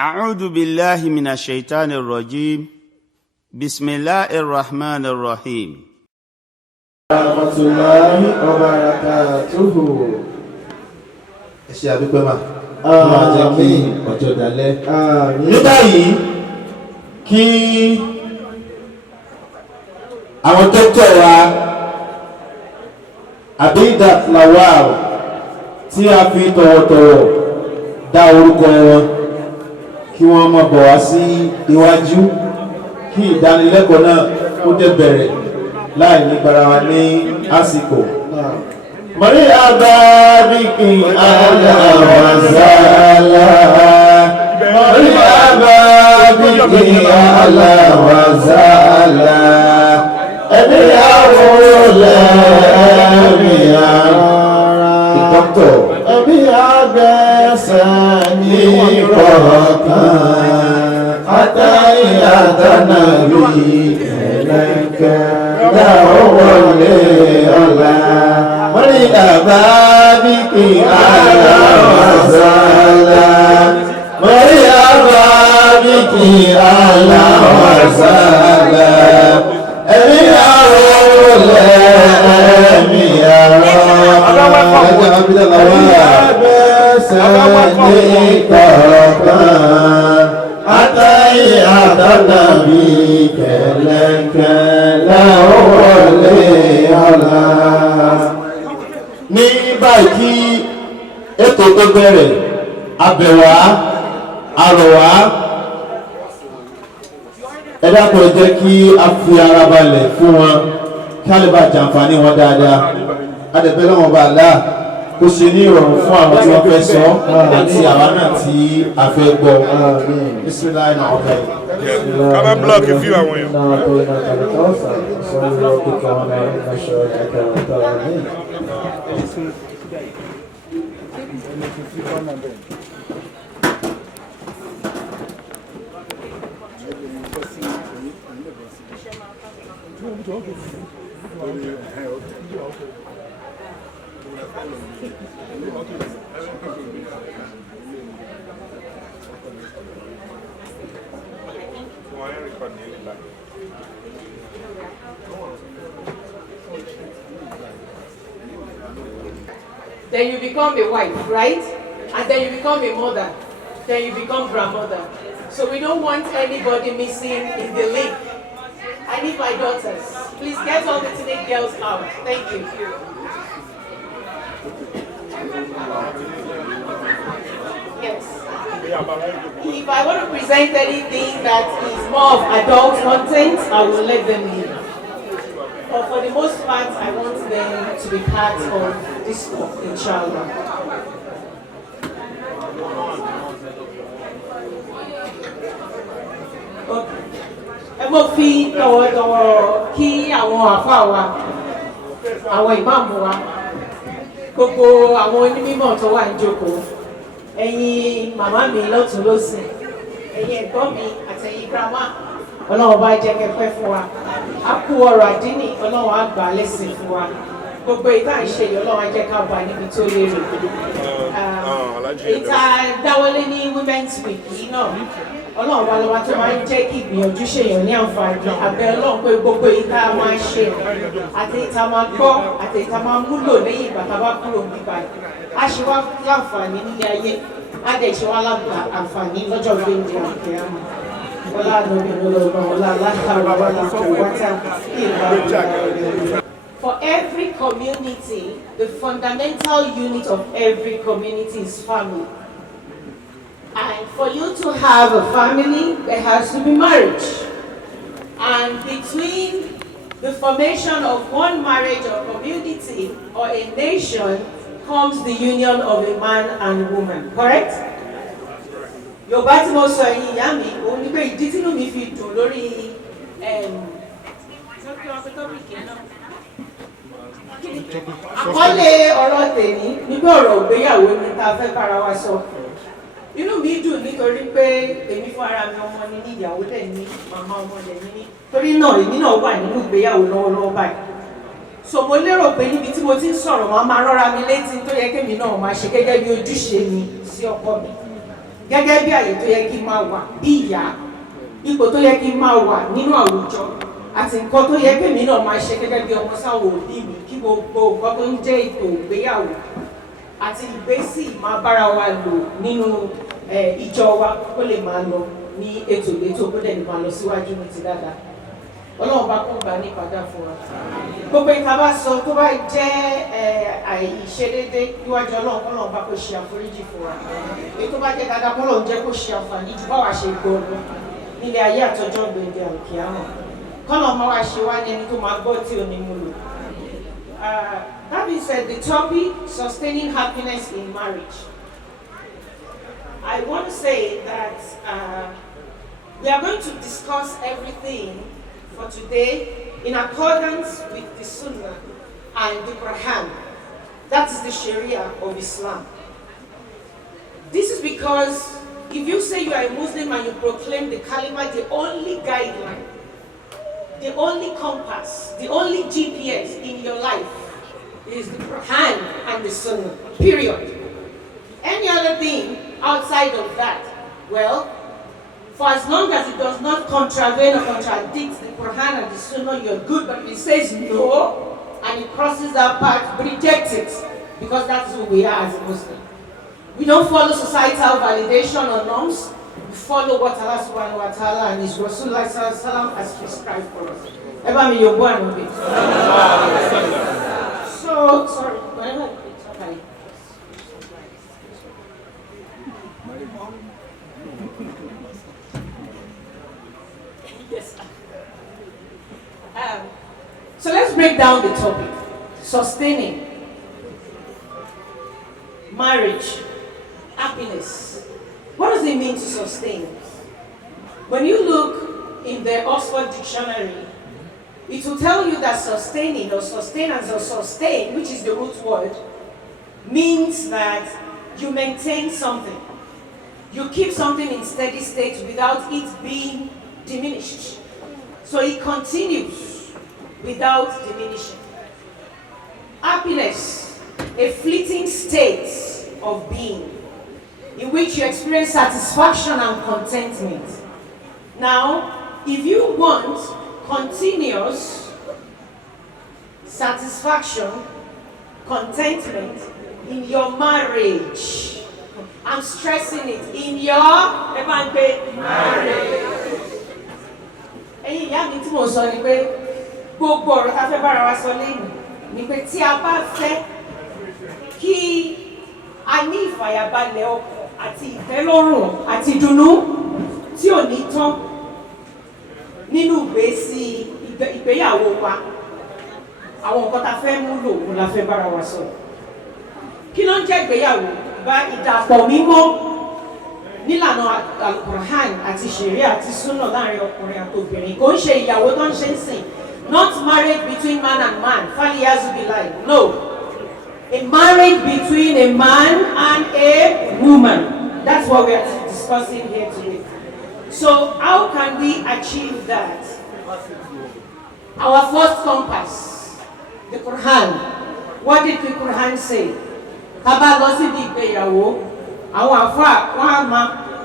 أعوذ بالله من الشيطان الرجيم بسم الله الرحمن الرحيم ورحمة الله وبركاته. ẹ ṣé àdúpẹ́ mà. máa jẹ́ kí ọjọ́ dalẹ́. ní báyìí kí àwọn dókítà wa Abidat Lawal tí a fi tọ̀wọ̀tọ̀wọ̀ dá orúkọ wọn kí wọ́n máa bọ̀ wá sí iwájú kí ìdánilẹ́kọ̀ọ́ náà kó dé bẹ̀rẹ̀ láì ní gbára wa ní àsìkò. Mọ̀rí àbábíkì aláwàzálà. Mọ̀rí àbábíkì aláwàzálà. Ẹbí àwòlẹ̀ ẹ̀mí àrọ̀rà. Dókítà. Ẹbí àgbẹ̀sẹ̀ ní kọ̀ọ̀kan. Àtàyè àtànàbí ẹ̀lẹ́kẹ̀ dáwọ́lé ọ̀la. Mọ̀rí àbábíkì aláwàzálà. Mọ̀rí àbábíkì aláwàzálà. Ẹ̀mí àwòlẹ̀ ẹ̀mí àrọ̀rà. Ẹgbẹ́ Abidat Lawal. Ní kọ̀ọ̀kan. Àtàyè àtànàbí kẹ̀lẹ́kẹ̀lẹ́ wọlé ọ̀la. Ní báyìí kí ètò tó bẹ̀rẹ̀ abẹ̀wá àrọ̀wá ẹ dákun ẹ jẹ́ kí a fi ara balẹ̀ fún wọn kí a lè bá jàǹfààní wọn dáadáa. Adẹ̀bẹ́ lọ́wọ́ bá là kó ṣe ní ìrọ̀rùn fún àwọn tí wọ́n fẹ́ sọ àti àwa náà tí a fẹ́ gbọ́. Bismillah náà ọ̀fẹ́. Ká má blọ́ọ̀kì fíw àwọn èèyàn. Then you become a wife, right? And then you become a mother. Then you become grandmother. So we don't want anybody missing in the link. I need my daughters. Please get all the teenage girls out. Thank you. Yes. If I want to present anything that is more of adult content, I will let them leave. But for the most part, I want them to be part of this talk, inshallah. Ẹ mọ̀ fi tọ̀wọ̀tọ̀wọ̀ kí àwọn àfáà wa, àwọn ìmáàmù wa, gbogbo àwọn onímọ̀ tó wà ní jókòó, ẹ̀yin màmá mi lọ́tùn lósì, ẹ̀yin ẹ̀gbọ́n mi àtẹ̀yin grandma, Ọlọ́run bá jẹ́ kẹfẹ́ fún wa. A kú ọrọ̀ àdínì, Ọlọ́run á gbà lẹ́sìn fún wa. Gbogbo ìta ìṣe yìí Ọlọ́run á jẹ́ ká wà níbi tó lérè. Ìta dáwọ́lé ní Women's Week yìí náà. Ọlọ́run wa lọ́wọ́ tó máa ń jẹ́ kí ìgbìyànjú ṣèyàn ní àǹfààní. Àbẹ̀ Ọlọ́run pé gbogbo ìta máa ń ṣe àti ìta máa gbọ́ àti ìta máa múlò lẹ́yìn ìgbà tá a bá kúrò nígbà yìí. A ṣe wá láǹfààní nílé ayé, a dẹ̀ ṣe wá láǹfààní lọ́jọ́ gbẹ̀ǹdẹ̀ àkẹ́ àmọ́. For every community, the fundamental unit of every community is family. And for you to have a family, there has to be marriage. And between the formation of one marriage or community or a nation comes the union of a man and woman, correct? Yorùbá tí mo sọ yìí ìyá mi òun ní pé ìdí tínú mi fi dùn lórí àkọlé ọ̀rọ̀ tèmi nígbà ọ̀rọ̀ ìgbéyàwó ni tá a fẹ́ bára wa sọ. Inú mi dùn nítorí pé èmi fún ara mi ọmọ ni ní ìyàwó dẹ̀ ní màmá ọmọ dẹ̀ ní. Torí náà èmi náà wà nínú ìgbéyàwó lọ́wọ́lọ́wọ́ báyìí. So mo lérò pé níbi tí mo ti ń sọ̀rọ̀ máa rọ́ra mi létí tó yẹ kémi náà máa ṣe gẹ́gẹ́ bí ojúṣe mi sí ọkọ mi. gẹ́gẹ́ bí àyè tó yẹ kí n máa wà bí ìyá, ipò tó yẹ kí n máa wà nínú àwùjọ àti nǹkan tó yẹ kémi náà máa ṣe gẹ́gẹ́ bí ọmọ sáwọn òbí mi kí gbogbo nǹkan tó ń jẹ́ ètò ìgbéyàwó àti ìgbésí máa bára wa lò nínú ìjọ wa kó lè máa lọ ní ètò ìlétò kó dẹ̀ lè máa lọ síwájú ní ti dáadáa. Ọlọ́run bá kó gbà ní ìpàdà fún wa. Gbogbo ìta bá sọ tó bá jẹ́ àìṣedédé níwájú Ọlọ́run kọ́lọ́run bá kó ṣe àforíjì fún wa. Èyí tó bá jẹ́ dáadáa kọ́lọ́run jẹ́ kó ṣe àǹfààní ju báwa ṣe gbọ́ lọ nílé ayé àtọjọ́ gbèǹdé àlùkìyámọ̀. Kọ́lọ́run máa wá ṣe wá ní ẹni tó máa gbọ́ tí ò ní mú lò. That being said, the topic, sustaining happiness in marriage. I want to say that we are going to discuss everything for today in accordance with the Sunnah and the Quran. That is the Sharia of Islam. This is because if you say you are a Muslim and you proclaim the Kalima, the only guideline, the only compass, the only GPS in your life is the Quran and the Sunnah, period. Any other thing outside of that, well, for as long as it does not contravene or contradict the Quran and the Sunnah, you're good. But if it says no, and it crosses that path, reject it. Because that's who we are as a Muslim. We don't follow societal validation or norms. We follow what Allah subhanahu wa ta'ala and His Rasulullah sallallahu alaihi wasallam has prescribed for us. Eba mi yobo anobi. So, sorry, whatever it's okay. Yes. So let's break down the topic. Sustaining marriage, happiness. What does it mean to sustain? When you look in the Oxford Dictionary, it will tell you that sustaining or sustenance or sustain, which is the root word, means that you maintain something. You keep something in steady state without it being diminished. So it continues without diminishing. Happiness, a fleeting state of being in which you experience satisfaction and contentment. Now, if you want continuous satisfaction, contentment in your marriage, I'm stressing it, in your marriage. Ẹ̀yin ìyá mi tí mo sọ ni pé gbogbo ọ̀rọ̀ tá fẹ́ bára wa sọ lẹ́yìn ni pé tí a bá fẹ́ kí a ní ìfàyàbalẹ̀ ọkàn àti ìtẹ́lọ́rùn àti ìdùnnú tí ò ní tán nínú ìgbéyàwó wa, àwọn nǹkan tá fẹ́ mú lò òun la fẹ́ bára wa sọ. Kí ló ń jẹ́ ìgbéyàwó? Bá ìdàpọ̀ mímọ́ nílànà Al-Qur'an àti Sharia àti Sunnah láàrin ọkùnrin àti obìnrin. Kò ń ṣe ìyàwó tó ń ṣe ń sìn. Not marriage between man and man. Faliyazubillah. No. A marriage between a man and a woman. That's what we are discussing here today. So how can we achieve that? Our first compass, the Quran. What did the Quran say? Kaba lọ síbi ìgbéyàwó, àwọn àfáà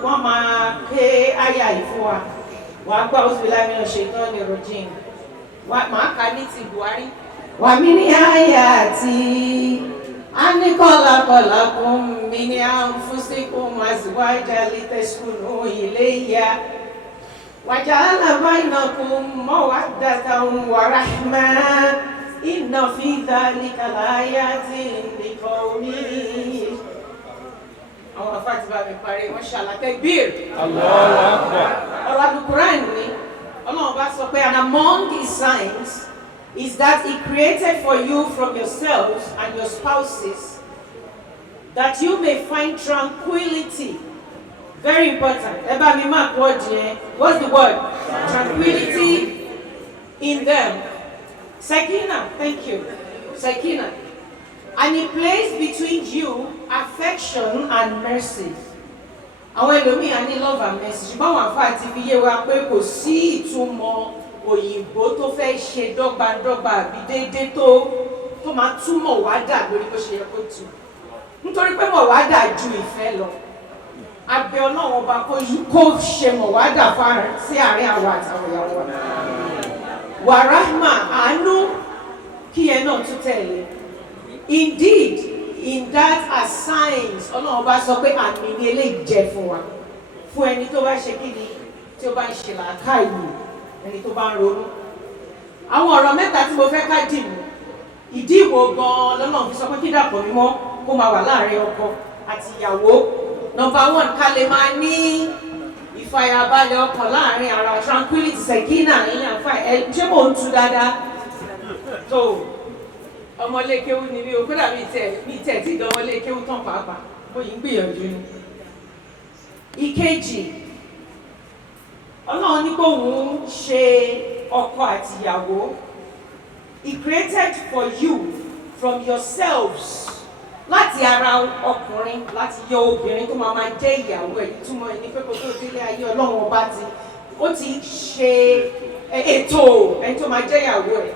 wọ́n máa ké àyà yìí fún wa. Wàá gbọ́ Auzubillahi minash shaitani rajim. Màá kà ní ti Buhari. Wa min ayati an khalaqalakum min anfusikum azwajan litaskunu ilayha wa ja'ala bainakum mawaddatan wa rahmah. Inna fi dhalika laayatin liqawmin. Àwọn afáàtì bá mi parí, wọ́n ṣàlàyé takbir. Allahu Akbar. Ọ̀rọ̀ Al-Qur'an ni Ọlọ́run bá sọ pé, and among his signs is that he created for you from yourselves and your spouses that you may find tranquility. Very important. Ẹ bá mi mark word yẹn. What's the word? Tranquility in them. Sakina, thank you. Sakina. And he placed between you affection and mercy. Àwọn ẹlòmíì ní love and mercy. Ṣùgbọ́n àwọn àfáà ti fi yé wa pé kò sí ìtumọ̀ òyìnbó tó fẹ́ ṣe dọ́gbandọ́gba àbí déédéé tó máa túmọ̀ wádà lórí bó ṣe yẹ kó tu. Nítorí pé mọ̀ wádà ju ìfẹ́ lọ. Abẹ́ bẹ Ọlọ́run ọba kó ṣe mọ̀ wá dà fáàrin sí àárín àwa àtàwọn ìyàwó wa. Wàràhmà àánú kí ẹ náà tún tẹ̀lé. Indeed, in that are signs Ọlọ́run ọba sọ pé àmì ni eléyìí jẹ́ fún wa. Fún ẹni tó bá ṣe kí ni tí ó bá ń ṣe làákàyè, ẹni tó bá ń ronú. Àwọn ọ̀rọ̀ mẹ́ta tí mo fẹ́ ká dì mú. Ìdí ìwò gan-an lọ́nà fi sọ pé kí dàpọ̀ mímọ́ kó máa wà láàrin ọkọ àti ìyàwó. Number one, ká lè máa ní ìfàyàbalẹ̀ ọkàn láàrin ara, tranquility, sekina, ìyẹn àfà ṣé mò ń tu dáadáa? tó ọmọlékéwú ni mí o kódà mi tẹ̀ tí ìdán ọmọlékéwú tán pàápàá mo yìí ń gbìyànjú ni. ìkejì Ọlọ́run ní kó òun ṣe ọkọ àtìyàwó. He created for you from yourselves láti ara ọkùnrin láti yọ obìnrin tó máa jẹ́ ìyàwó ẹ̀. Ìtumọ̀ ẹni pé kó tó délé ayé Ọlọ́run ọba ó ti ṣe ètò ẹni tó máa jẹ́ ìyàwó ẹ̀.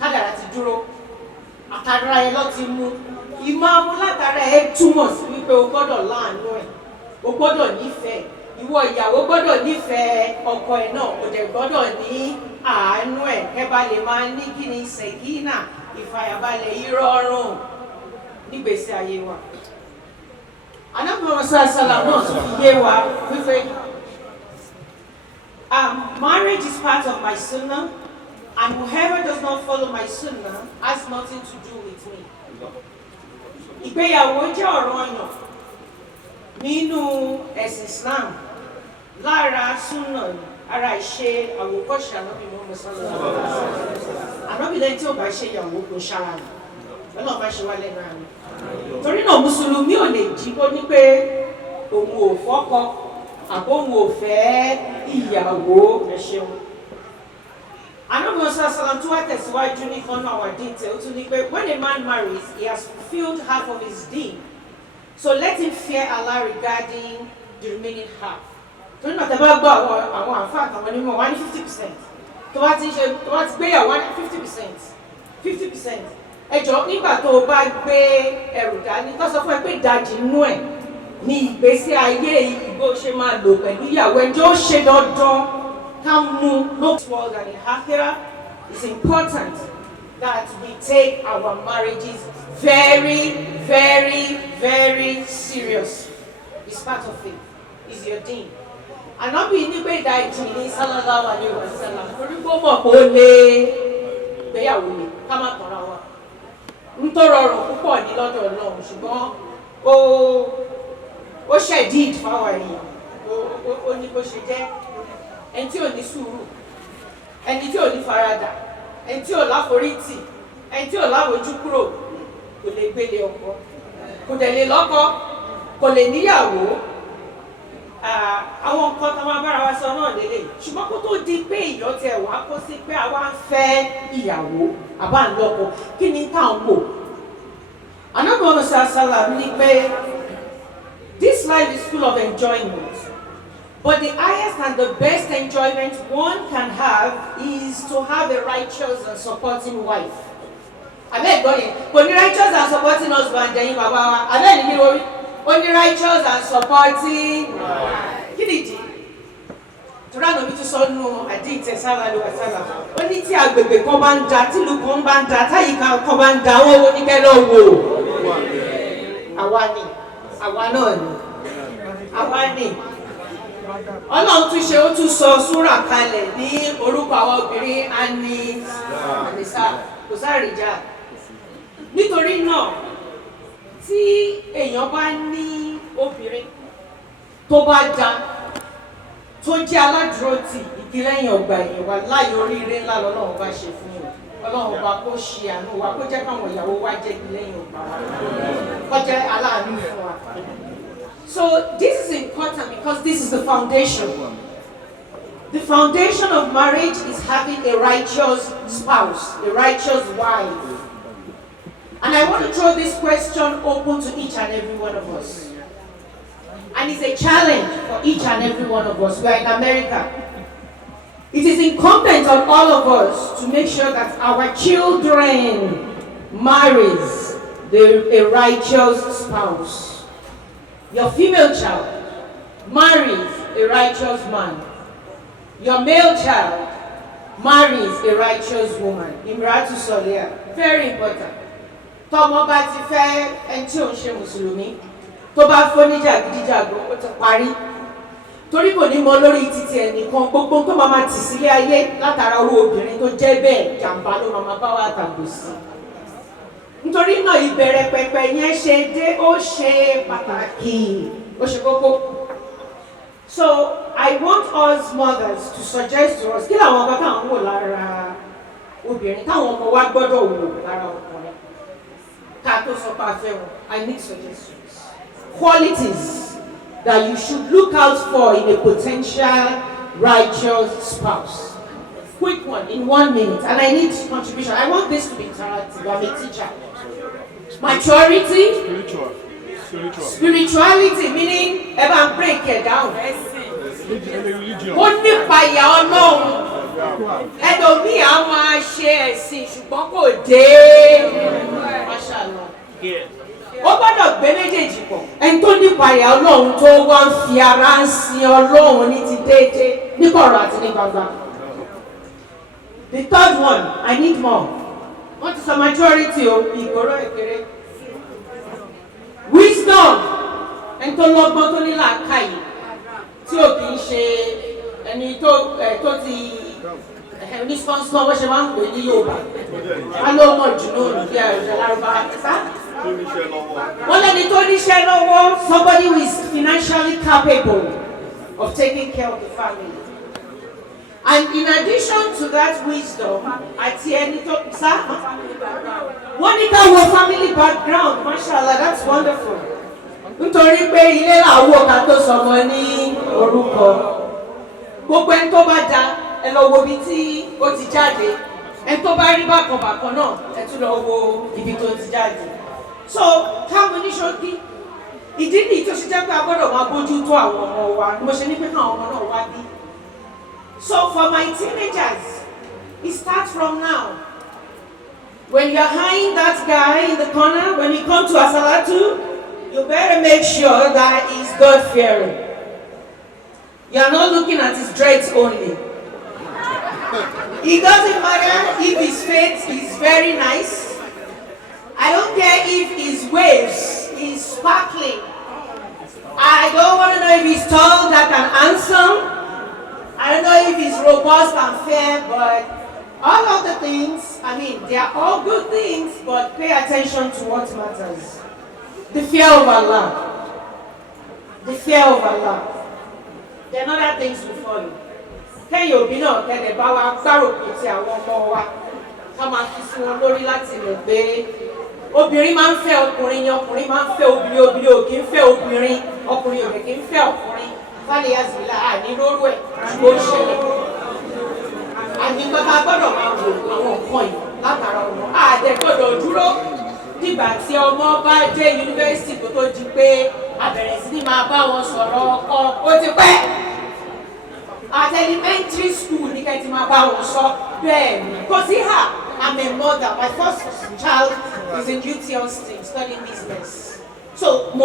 Kádàrá ti dúró àtàrà ẹ lọ ti mú ìmáàmù látara ẹ túmọ̀ sí wípé o gbọ́dọ̀ láàánú ẹ̀, o gbọ́dọ̀ nífẹ̀ẹ́, ìwọ ìyàwó gbọ́dọ̀ nífẹ̀ẹ́ ọkọ ẹ̀ náà, o dẹ̀ gbọ́dọ̀ ní àánú ẹ̀ kẹ́ bá lè máa ní kí ni sẹ̀kínà ìfàyàbalẹ̀ ìrọ̀rùn nígbèsí ayé wa. Ànábì Muhammad sallallahu náà tún fi yé wa wípé marriage is part of my sunnah. And whoever does not follow my sunnah has nothing to do with me. Ìgbéyàwó jẹ́ ọ̀ranyàn nínú ẹ̀sìn Islam. Lára sunnah ni, ara ìṣe àwòkọ́ṣe Ànábì Muhammad sallallahu alaihi wasallam. Ànábì lẹ́yìn tí ó bá ṣe ìyàwó kò ṣára ni. Ọlọ́run bá ṣe wá lẹ́nu àmì. Torí náà Mùsùlùmí ò lè jí kó ní pé òun ò fọ́kọ àbó òun ò fẹ́ ìyàwó ẹ ṣeun. Ànábì sallallahu tó wá tẹ̀síwájú ní kan náà àwọn detail tún ní pé when a man marries, he has fulfilled half of his deen. So let him fear Allah regarding the remaining half. Torí náà tẹ́ bá gbọ́ àwọn àǹfààní àtàwọn onímọ̀ wá ní 50%. Tó bá ti gbéyàwó wá ní 50%. Ẹjọ́ nígbà tó o bá gbé ẹrù dání tó sọ fún ẹ pé ìdajì inú ẹ̀ ní ìgbésí ayé ìbò ṣe máa lò pẹ̀lú ìyàwó ẹjọ́ ó ṣe dandan. This world and in Akhirah, it's important that we take our marriages very, very, very serious. It's part of it. It's your deen. Ànábì ní pé ìdajì ní sallallahu alaihi wasallam. Torí kó mọ̀ kó lé gbéyàwó ni ká má tọ̀ra wa. Nítorí ọ̀rọ̀ púpọ̀ ní lọ́dọ̀ Ọlọ́run ṣùgbọ́n ó ṣẹ̀díìd fáwọn èèyàn. Ó ní bó ṣe jẹ́. Ẹni tí ò ní sùúrù, ẹni tí ò ní faradà, ẹni tí ò láforítì, ẹni tí ò láwojú kúrò kò lè gbélé ọkọ, kò dẹ̀ lè lọ́kọ, kò lè níyàwó. Àwọn nǹkan tó máa bára wa sọ náà lélẹ̀. Ṣùgbọ́n kó tó di pé ìyọ́tẹ̀ wá kó sí pé àwa ń fẹ́ ìyàwó àbá ń lọ́kọ, kí ni táwọn mọ̀? Ànábì Muhammad sallallahu ní pé this life is full of enjoyment. But the highest and the best enjoyment one can have is to have a righteous and supporting wife. Abeg gbọ́ yẹn, kò ní righteous and supporting husband ẹ̀yin bàbá wa. Abeg ní orí, ó ní righteous and supporting wife. Kí ni ìdí? Turano mi tún sọ nù àdìtẹ̀ sálàlú àsálà. Ó ní tí agbègbè kan bá ń da, tí ìlú kan bá ń da, táyìíká kan bá ń da, owó oníkẹ́ lọ wò. Àwa ni, àwa náà ni, àwa ni. Ọlọ́run tún ṣe ó tún sọ súrà kalẹ̀ ní orúkọ àwọn obìnrin Anisa kò sárìjà. Nítorí náà tí èèyàn bá ní obìnrin tó bá dá tó jẹ́ aládùúrótì ìdílẹ́yìn ọgbà èèyàn wa láyé oríire ńlá lọ́lọ́run bá ṣe fún wọn. Ọlọ́run bá kó ṣe àánú wa kó jẹ́ káwọn ìyàwó wa jẹ́ ìdílẹ́yìn ọgbà wa kó jẹ́ aláàánú fún wa. So this is important because this is the foundation. The foundation of marriage is having a righteous spouse, a righteous wife. And I want to throw this question open to each and every one of us. And it's a challenge for each and every one of us. We are in America. It is incumbent on all of us to make sure that our children marries a righteous spouse. Your female child marries a righteous man. Your male child marries a righteous woman. Imratu Solia. Very important. Tọ́mọ bá ti fẹ́ ẹni tí ò ń ṣe Mùsùlùmí, tó bá fọ́ ní jàgídíjàgan, ó ti parí. Torí kò ní mọ lórí títí ẹnìkan, gbogbo tó máa tì sílé ayé látara orú obìnrin tó jẹ́ bẹ́ẹ̀, jàǹbá ló máa bá wà tàbí sí. Nítorí náà ìbẹ̀rẹ̀ pẹ̀pẹ̀ yẹn ṣe dé, ó ṣe pàtàkì, ó ṣe kókó. So I want us mothers to suggest to us, kí làwọn ọkọ táwọn wò lára obìnrin, táwọn ọmọ wa gbọ́dọ̀ wò lára ọkùnrin. Ká tó sọ pé a fẹ́ wọn, I need suggestions. Qualities that you should look out for in a potential righteous spouse. Quick one, in 1 minute, and I need contribution. I want this to be interactive. I'm a teacher. Maturity. Spirituality, meaning ever break it down. Ó nípa ìyà Ọlọ́run. Ẹlòmíì á máa ṣe ẹ̀sìn ṣùgbọ́n kò dé. Ó gbọ́dọ̀ gbé méjèèjì pọ̀. Ẹni tó nípa ìyà Ọlọ́run tó wá ń fi ara ń sin Ọlọ́run ní ti déédéé ní kọ̀rọ̀ àti ní gbangba. The third one, I need more. What is a maturity of ìgboro ìkéré? Wisdom. Ẹni tó lọ́gbọ́n tó ní làákàyè tí ò kì í ṣe ẹni tó ti ní sponsor wọ́n ṣe máa ń pè ní Yorùbá. Wọ́n ló mọ̀ jù lónìí bí ẹ̀rọ Lárúbáwá. Wọ́n lẹ́ni tó níṣẹ́ lọ́wọ́, somebody who is financially capable of taking care of the family. And in addition to that wisdom, àti ẹni tó sá, wọ́n ní ká wo family background, mashallah, that's wonderful. Nítorí pé ilé làwọ̀ ká tó sọmọ ní orúkọ. Gbogbo ẹni tó bá da, ẹ lọ wo ibi tí ó ti jáde. Ẹni tó bá rí bákan náà, ẹ tún lọ wo ibi tó ti jáde. So, káwọn oníṣòkí, ìdí nìyí tó ṣe jẹ́ pé a gbọ́dọ̀ máa bójú tó àwọn ọmọ wa, mo ṣe ní pé káwọn ọmọ náà wá bí. So for my teenagers, it starts from now. When you're eyeing that guy in the corner, when you come to Asalatu, you better make sure that he's God-fearing. You're not looking at his dreads only. It doesn't matter if his face is very nice. I don't care if his waves is sparkling. I don't want to know if he's tall, dark, and handsome. I don't know if he's robust and fair, but all of the things, I mean, they are all good things, but pay attention to what matters. The fear of Allah. The fear of Allah. There are other things to follow. Can you be not get a bawa sarokiti àwọn ọmọ wa? Ká máa fi sí wọn lórí láti lè gbé. Obìnrin máa ń fẹ́ ọkùnrin, ọkùnrin máa ń fẹ́ obìnrin, obìnrin ò kì í fẹ́ obìnrin, ọkùnrin ò kì í fẹ́ ọkùnrin. Fálẹ̀ Yazila àní lóró ẹ̀ ló ṣẹlẹ̀. Àní bàbá gbọ́dọ̀ máa wò àwọn nǹkan yìí látara ọmọ. Àdẹ gbọ́dọ̀ dúró nígbà tí ọmọ bá dé yunifásitì kó tó di pé a bẹ̀rẹ̀ sí ní máa bá wọn sọ̀rọ̀ ọkọ ó ti pẹ́. At elementary school ní kẹ́ ti máa bá wọn sọ bẹ́ẹ̀ ni. Kò sí hà, I'm a mother. My first child is in UT Austin studying business. So, I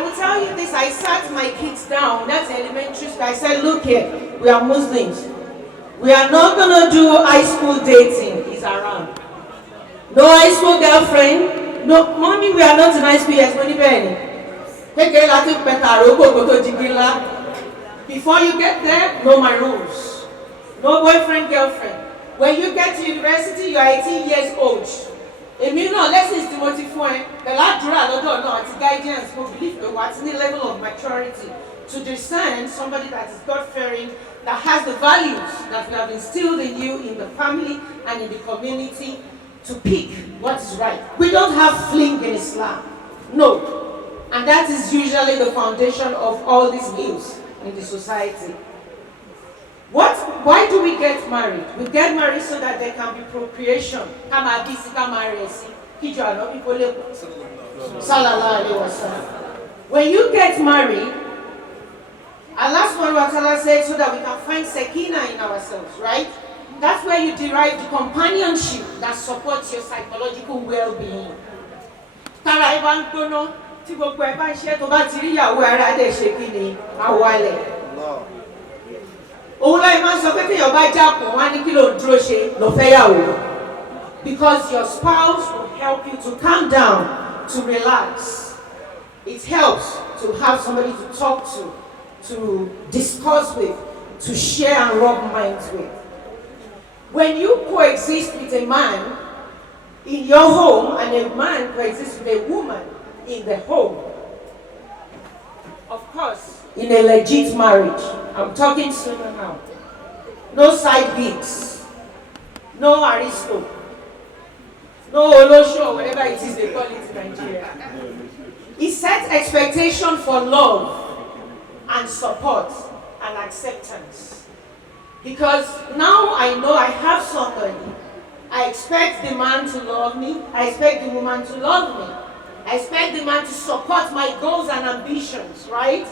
will tell you this, I sat my kids down, that's elementary school, I said, look here, we are Muslims. We are not going to do high school dating, it's around. No high school girlfriend, no, mommy, we are not in high school yet, before you get there, know my rules. No boyfriend, girlfriend. When you get to university, you are 18 years old. Èmi náà lessons tí mo ti fún ẹ pẹ̀lú àdúrà lọ́dọ̀ náà àti guidance mo believe pé wà á ti ní level of maturity to discern somebody that is God-fearing, that has the values that we have instilled in you in the family and in the community to pick what is right. We don't have fling in Islam. No. And that is usually the foundation of all these ills in the society. Why do we get married? We get married so that there can be procreation. When you get married, Allah subhanahu wa ta'ala said so that we can find sekina in ourselves, right? That's where you derive the companionship that supports your psychological well-being. tí gbogbo ẹ bá ń ṣe tó bá ti rí ìyàwó ara dẹ̀ ṣe kí ni àwalẹ̀. òun láì máa ń sọ pé téèyàn bá jákùn wá ní kí ló ń dúró ṣe lọ fẹ́ yàwó. Because your spouse will help you to calm down, to relax. It helps to have somebody to talk to discuss with, to share and rub minds with. When you coexist with a man in your home and a man coexists with a woman in the home, of course, in a legit marriage, I'm talking sooner now, no side gigs, no aristo, no olosho, whatever it is they call it in Nigeria. It sets expectation for love and support and acceptance. Because now I know I have somebody. I expect the man to love me. I expect the woman to love me. I expect the man to support my goals and ambitions, right?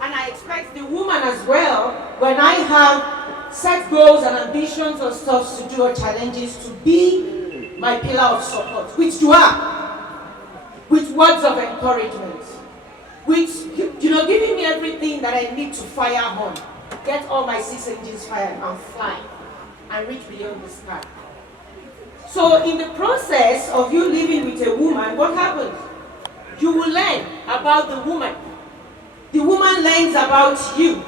And I expect the woman as well, when I have set goals and ambitions or stuff to do or challenges, to be my pillar of support, which you are, with words of encouragement, with, giving me everything that I need to fire on, get all my 6 engines fired and fly, and reach beyond the sky. So in the process of you living with a woman, what happens? You will learn about the woman. The woman learns about you.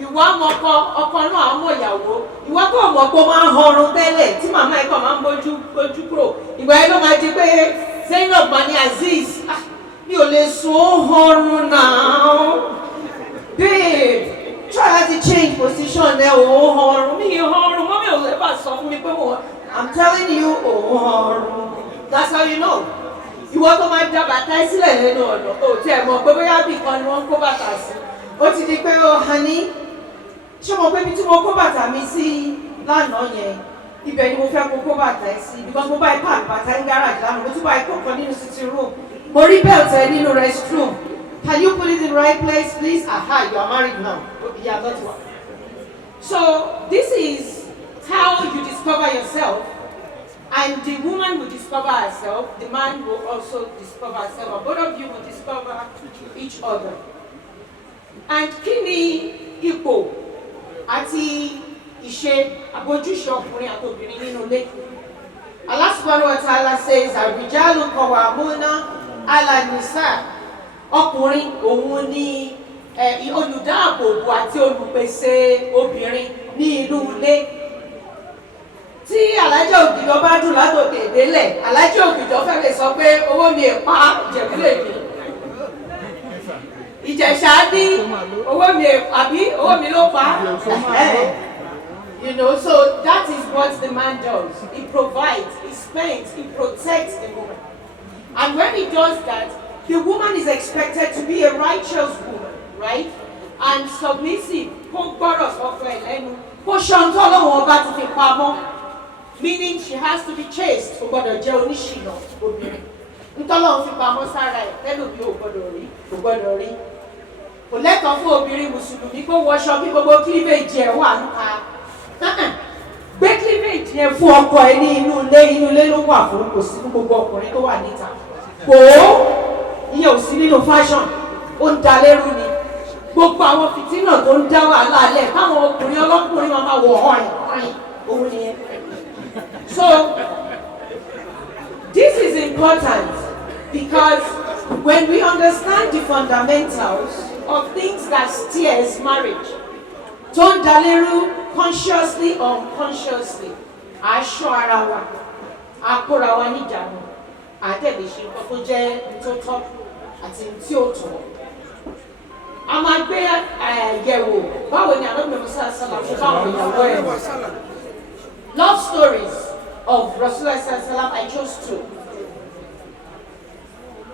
Ìwà ọkọ náà àmọ́ ìyàwó. Ìwà kọ́ ọmọ pé ó máa ń họrun tẹ́lẹ̀ tí màmá ẹ̀kọ́ máa ń bójú kúrò. Ìgbà yẹn ló máa di pé Zainab Mani Aziz, mi ò lè sùn ó họrun náà. Babe, try to change position there, ó họrun. Mi họrun, mọ́mí ò lè bá sọ fún mi pé I'm telling you, ó họrun. That's how you know. Ìwọ tó máa da bàtà sílẹ̀ lẹ́nu ọ̀nà, ó tiẹ̀ mọ̀ pé bóyá bí kan ni wọ́n kó bàtà sí. Ó ti di pé honey, ṣé mo pé bí tí mo kó bàtà mi sí lánàá yẹn, ibẹ̀ ni mo fẹ́ kó bàtà ẹ sí, because mo bá park bàtà ní garage lánàá, mo tún bá kó kan nínú sitting room, mo rí belt ẹ nínú restroom. Can you put it in the right place, please? Aha, you are married now. Yeah, that's one. So this is how you discover yourself. And the woman will discover herself, the man will also discover herself, and both of you will discover each other. And kí ni ipò àti ìṣe àbójúṣe ọkùnrin àti obìnrin nínú ilé? Allah subhanahu wa ta'ala says, "Ar-rijalu qawwamuna 'ala an-nisa." Ọkùnrin òun ni olùdáàbòbò àti olùpèsè obìnrin ní inú ilé. Tí Alájà Ògìdọ̀ bá dùn látòkè délẹ̀, Alájà Ògìdọ̀ fẹ́ lè sọ pé owó mi ẹ̀ pa Ìjẹ̀bú lè mi. Ìjẹ̀ṣà ní owó mi ẹ̀ àbí owó mi ló pa. So that is what the man does. He provides, he spends, he protects the woman. And when he does that, the woman is expected to be a righteous woman, right? And submissive, kó gbọ́rọ̀ sọ́kọ ẹ̀ lẹ́nu, kó ṣọ́ntọ́ lọ́wọ́ ọba ti fi pamọ́. Meaning she has to be chaste, kò gbọ́dọ̀ jẹ́ oníṣìnà obìnrin. Ntọ́lọ́run fi pamọ́ sára ẹ̀ tẹ́lòmí ò gbọ́dọ̀ rí. Kò lẹ́tọ̀ọ́ fún obìnrin Mùsùlùmí kó wọṣọ kí gbogbo cleavage ẹ̀ wà níta. Gbé cleavage yẹn fún ọkọ ẹ ní inú ilé ló wà fún, kò sí fún gbogbo ọkùnrin tó wà níta. Kò ìyẹn ò sí nínú fashion, ó ń da lérú ni. Gbogbo àwọn fìtínà tó ń dá wàhálà alẹ́ káwọn ọkùnrin ọlọ́kùnrin máa wọ̀ ọ̀rìn òun nìyẹn. So this is important because when we understand the fundamentals of things that steers marriage, tó ń da lérú consciously or unconsciously, aṣọ ara wa, akóra wa níjànú, àtẹ̀lé ṣe nǹkan tó jẹ́ tó tọ́ àti tí ó tọ́. A máa gbé yẹ̀wò báwo ni Ànábì Mùsá sálà ṣe báwọn ìyàwó ẹ̀. Love stories of Rasulullah sallallahu I chose two.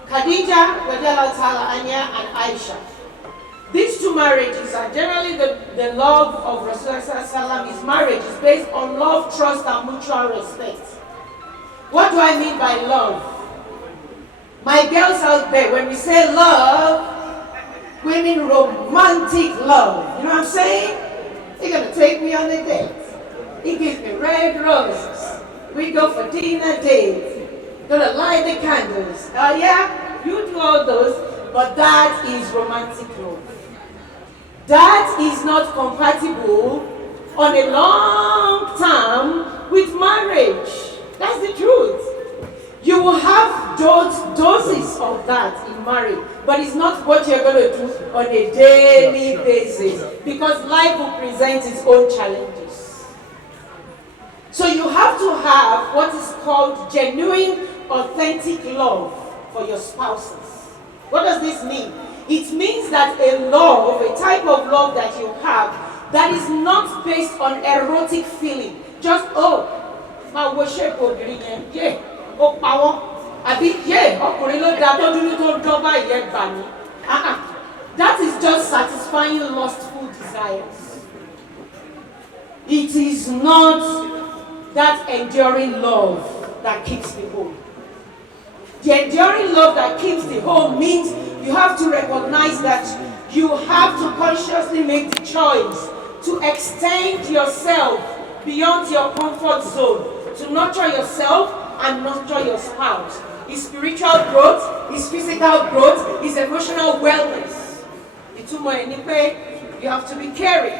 Khadija radiallahu ta'ala anha and Aisha. These two marriages are generally the love of Rasulullah sallallahu his marriage is based on love, trust, and mutual respect. What do I mean by love? My girls out there, when we say love, we mean romantic love. You know what I'm saying? You're gonna take me on a date. He gives me red roses. We go for dinner dates. Gonna light the candles. Oh yeah? you do all those, but that is romantic love. That is not compatible on a long term with marriage. That's the truth. You will have doses of that in marriage, but it's not what you're going to do on a daily basis, because life will present its own challenges. So you have to have what is called genuine, authentic love for your spouses. What does this mean? It means that a love, a type of love that you have, that is not based on erotic feeling. Just, oh, my worship will be yeah, oh, power. Abi, yeah, that is just satisfying lustful desires. It is not that enduring love that keeps the home. The enduring love that keeps the home means you have to recognize that you have to consciously make the choice to extend yourself beyond your comfort zone, to nurture yourself and nurture your spouse. It's spiritual growth, it's physical growth, it's emotional wellness. You have to be caring.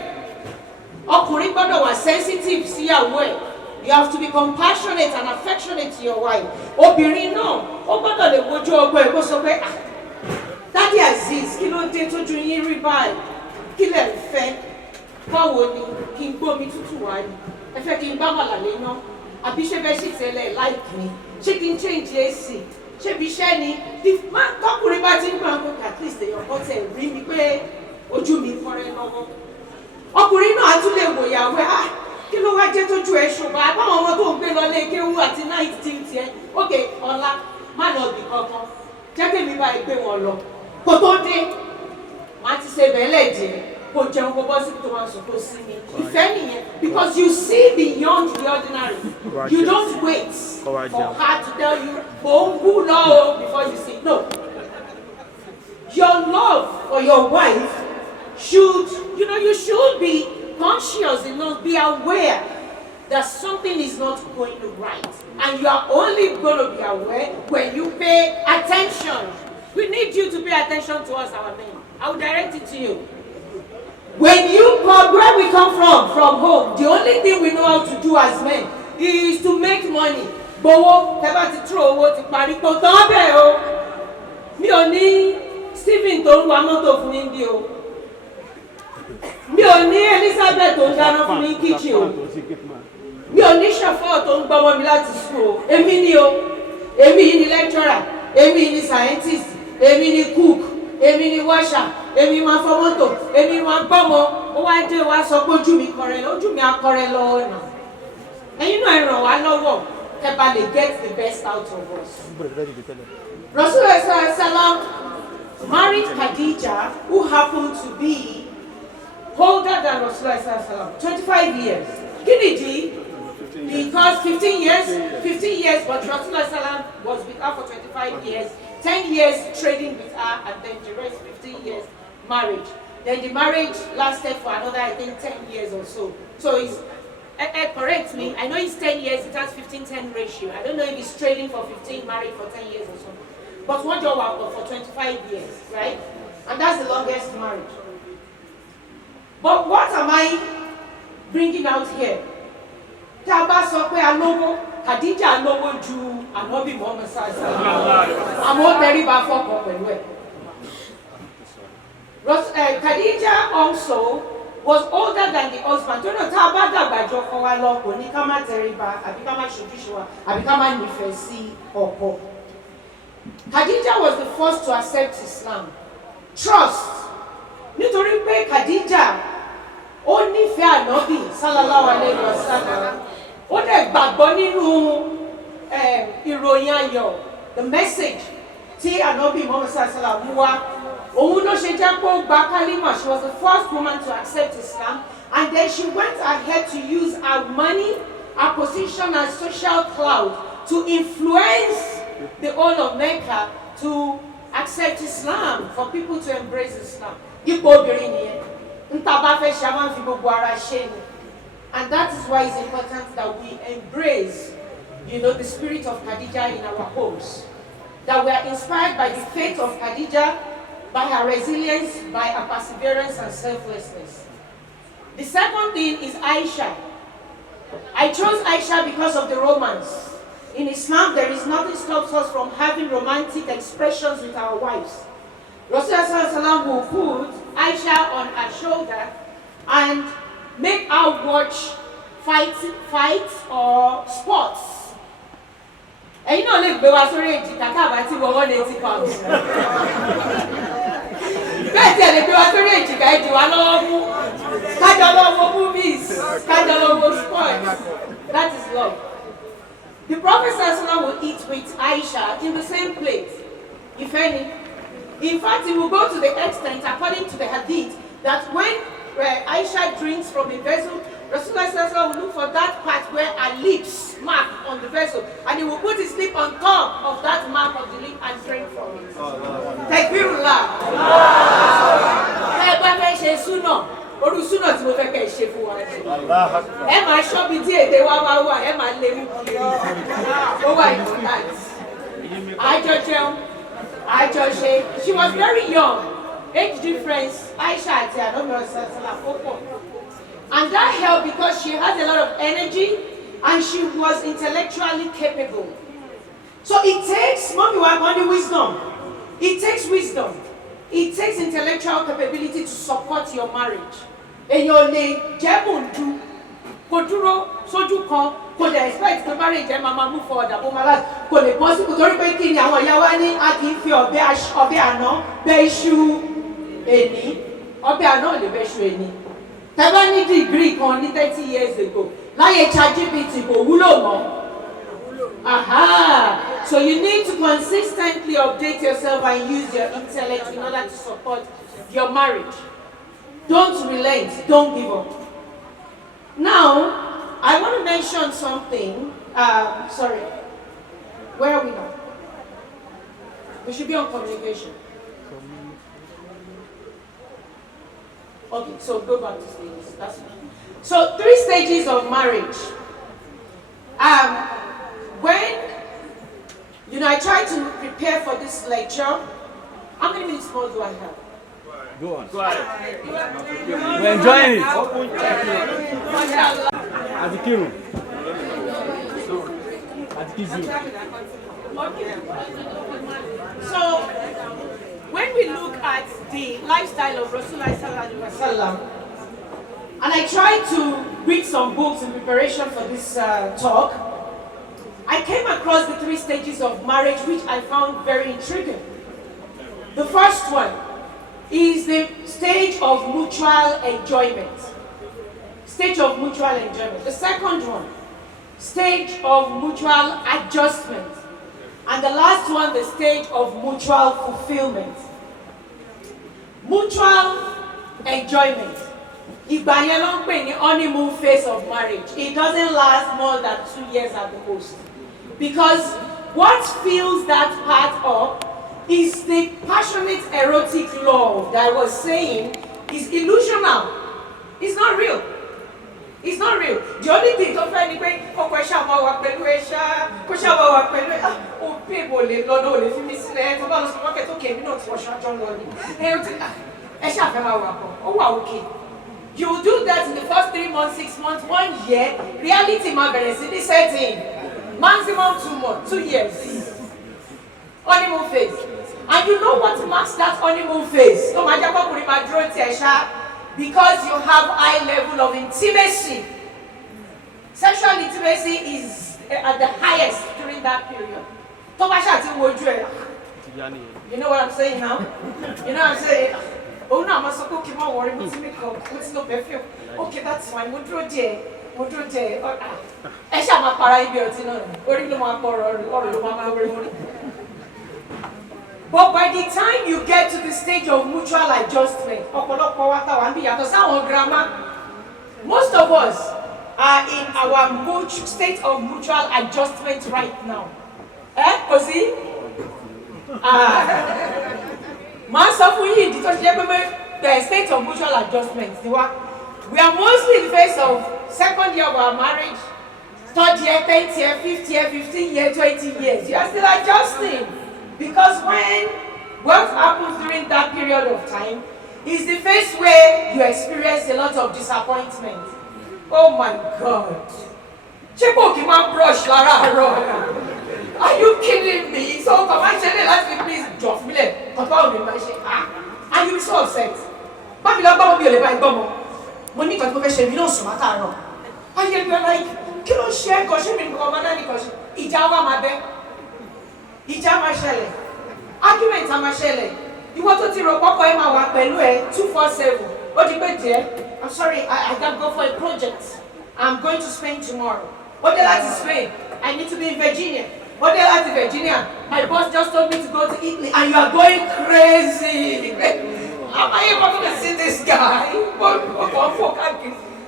Ọkùnrin gbọ́dọ̀ wà sensitive sí ìyàwó ẹ̀. You have to be compassionate and affectionate to your wife. Obìnrin náà, ó gbọ́dọ̀ lè wojú ọgbọ́n ẹ̀ kó sọ pé, Daddy Aziz, kí ló dé tójú yín rí báyìí? Kí lẹ̀ ń fẹ́? Báwo ni kí n gbómi tútù wá ni? Ẹ fẹ́ kí n gbá màlà léná? Àbí ṣé bẹ́ẹ̀ sì tẹ́lẹ̀ láìpẹ́ ni? Ṣé kí n change AC? Ṣé bí iṣẹ́ ni? Tọkùnrin bá ti ń gbà ń kó at least èèyàn kan tẹ̀ rí mi pé ojú mi kọ́rẹ́ lọ́wọ́. Ọkùnrin náà á tún lè wò ìyàwó ẹ̀, kí ló wá jẹ́ tójú ẹ̀ ṣùgbọ́n àbáwọn ọmọ tó ń gbé lọ lé kéwú àti náìtì tí ń tiẹ̀. Ok, ọ̀la má lọ bì kankan. Jẹ́ kí mi bá gbé wọn lọ. Kó tó dé, màá ti ṣe bẹ́ẹ̀lẹ̀ jẹ́. Kò jẹun kó bọ́ sí tó máa sọ tó sí mi. Ìfẹ́ nìyẹn, because you see beyond the ordinary. You don't wait for her to tell you, "Bongu no," before you say no. Your love for your wife should, you should be conscious enough, be aware that something is not going right. And you are only going to be aware when you pay attention. We need you to pay attention to us, our men. I will direct it to you. When you come, where we come from home, the only thing we know how to do as men is to make money. Bowo, tẹ́bá ti throw owó ti parí kò tán bẹ́ẹ̀ o. Mi ò ní Stephen tó ń wa mọ́tò fún mi bí o. Mi ò ní Elizabeth tó ń dáná fún mi kitchen o. Mi ò ní chauffeur tó ń gbọ́mọ mi láti school o. Èmi ni o. Èmi yìí ni lecturer. Èmi ni scientist. Èmi ni cook. Èmi ni washer. Èmi máa fọ mọ́tò. Èmi máa gbọ́mọ. Ó wá dé wá sọ pé ojú mi kọrẹ lọ. Ojú mi á kọrẹ lọ́wọ́ náà. Ẹ̀yin náà ràn wá lọ́wọ́. Kẹ́bà lè get the best out of us. Rasulullah Sallam married Khadija, who happened to be older than Rasulullah Sallam, 25 years. Kí because 15 years, but Rasulullah Sallam was with her for 25 years, 10 years trading with her, and then the rest 15 years marriage. Then the marriage lasted for another, I think, 10 years or so. So it's correct me. I know it's 10 years, it has 15-10 ratio. I don't know if it's trading for 15, married for 10 years or so. But one job out for 25 years, right? And that's the longest marriage. But what am I bringing out here? Taba sọ pé alówó, Khadija alówó ju Ànábì Muhammad sallallahu alaihi wasallam. Àmọ́ tẹríba fọ́kọ pẹ̀lú ẹ̀. Khadija also was older than the husband. You know, tá bá dàgbà jọ kọ wa lọ kò ní ká má tẹríba, àbí ká má ṣojúṣe wa, àbí ká má nífẹ̀ẹ́ sí ọkọ. Khadija was the first to accept Islam. Trust. Nítorí pé Khadija ó nífẹ̀ẹ́ Ànábì sallallahu alaihi wasallam. Ó dẹ̀ gbàgbọ́ nínú ìròyìn ayọ̀, the message tí Ànábì Muhammad sallallahu alaihi wasallam mú wá. Òun ló ṣe jẹ́ kó gba kálímà. She was the first woman to accept Islam, and then she went ahead to use her money, her position as social clout to influence the whole of Mecca to accept Islam, for people to embrace Islam. Ipò obìnrin nìyẹn. Nta bá fẹ́ ṣe a máa ń fi gbogbo ara ṣe ni. And that is why it's important that we embrace, the spirit of Khadija in our homes. that we are inspired by the faith of Khadija, by her resilience, by her perseverance and selflessness. The second thing is Aisha. I chose Aisha because of the romance. In Islam, there is nothing stops us from having romantic expressions with our wives. Rasulullah will put Aisha on her shoulder and make her watch fights or sports. And you know, like, we were sorry, Kaka, we were 180 pounds. That is love. The Prophet will eat with Aisha in the same plate, if any. In fact, he will go to the extent, according to the hadith, that when Aisha drinks from a vessel, Rasulullah will look for that part where her lips mark on the vessel, and he will put his lip on top of that mark of the lip and drink from it. Takbirullah. Oru suna tí mo fẹ́ kẹ́ ṣe fún wa ni. Ẹ máa ṣọ́ bí tí èdè wa máa wà, ẹ máa lé mú kiri. Ó wà important. Àjọ jẹun, àjọ ṣe. She was very young. Age difference, Aisha àti Ànábì Sallallahu Alaihi Wasallam. And that helped because she had a lot of energy and she was intellectually capable. So it takes, mommy, money, wisdom. It takes wisdom. It takes intellectual capability to support your marriage. Èyàn lè jẹ́ mòǹdù, kò dúró sójú kan, kò lè expect pé marriage ẹ̀ máa move forward àbó máa láti, kò lè possible torí pé kí ni àwọn ìyá wa ní a kì í fi ọbẹ̀ àná bẹ iṣu èní, ọbẹ̀ àná ò lè bẹ iṣu èní. Tẹ́ bá ní degree kan ní 30 years ago, láyé ChatGPT kò wúlò mọ́. Aha! So you need to consistently update yourself and use your intellect in order to support your marriage. Don't relent. Don't give up. Now, I want to mention something. Sorry. Where are we now? We should be on communication. Okay, so go back to stages. That's fine. So 3 stages of marriage. When I try to prepare for this lecture, how many minutes more do I have? Go on. Go ahead. We're enjoying it. Adikiru. Okay. So, when we look at the lifestyle of Rasulullah Sallallahu Alaihi Wasallam, and I tried to read some books in preparation for this talk, I came across the 3 stages of marriage which I found very intriguing. The first one is the stage of mutual enjoyment. Stage of mutual enjoyment. The second one, stage of mutual adjustment. And the last one, the stage of mutual fulfillment. Mutual enjoyment. Ìgbà yẹn ló ń pè ní honeymoon phase of marriage. It doesn't last more than 2 years at the most. Because what fills that part up is the passionate erotic love that I was saying is illusional. It's not real. It's not real. The only thing to find is that you do that in the first 3 months, 6 months, 1 year. Reality is setting. Maximum 2 months, 2 years. Honeymoon phase. And you know what marks that honeymoon phase? Because you have high level of intimacy. Sexual intimacy is at the highest during that period. You know what I'm saying now? You know what I'm saying? Oh no, I'm so cooking my worry, what's no perfume. Okay, that's fine. But by the time you get to the stage of mutual adjustment, most of us are in our state of mutual adjustment right now. Kosi? The state of mutual adjustment. We are mostly in the phase of 2nd year of our marriage, 3rd year, 10th year, 5th year, 15 years, 20 years. You are still adjusting. Because what happens during that period of time is the phase where you experience a lot of disappointment. Oh my God. Brush are you kidding me? So please drop me there. And you'll be so upset. And you're like, kill share argument you want to tiro poko e ma wa pẹ̀lú ẹ 247 ó di pé díẹ̀ I'm sorry I got to go for a project I'm going to Spain tomorrow ó dé láti Spain I need to be in Virginia ó dé láti Virginia my boss just told me to go to Italy and you are going crazy am I even going to see this guy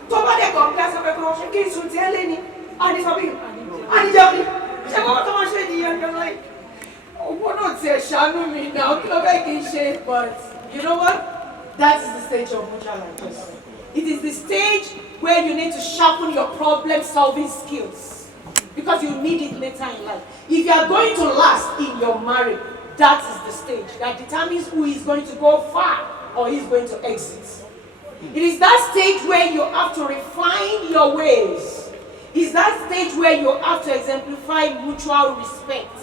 tó bá dé come class of economics kí n sùn tí ẹ lé ní and jẹun ní ṣe kọ́kọ́ tó máa ṣe nìyẹn you're like but you know what? That is the stage of mutual adjustment. It is the stage where you need to sharpen your problem-solving skills because you need it later in life. If you are going to last in your marriage, that is the stage that determines who is going to go far or who is going to exit. It is that stage where you have to refine your ways. It's that stage where you have to exemplify mutual respect.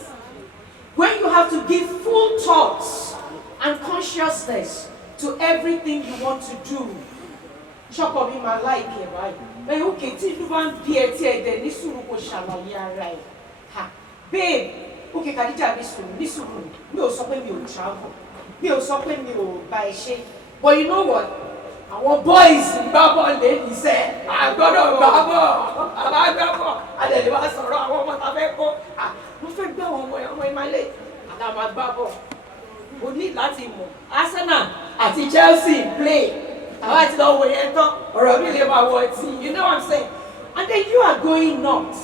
When you have to give full thoughts and consciousness to everything you want to do. Chop up in my life here, right? But okay, till you want PAT, then this will go right. Ha, babe, okay, Kadija, this will no something you travel. No something you buy shit. But you know what? Our boys in Baba lady said, I got a Baba, and then was around what I mo fẹ́ gbé àwọn ọmọ ẹ̀ máa lé àtàwọn agbábọ̀ o ní láti mọ̀ Arsenal àti Chelsea play àwọn àti lọ́wọ́ yẹn tán ọ̀rọ̀ mi lè máa wọ ẹtì you know what I'm saying and then you are going nuts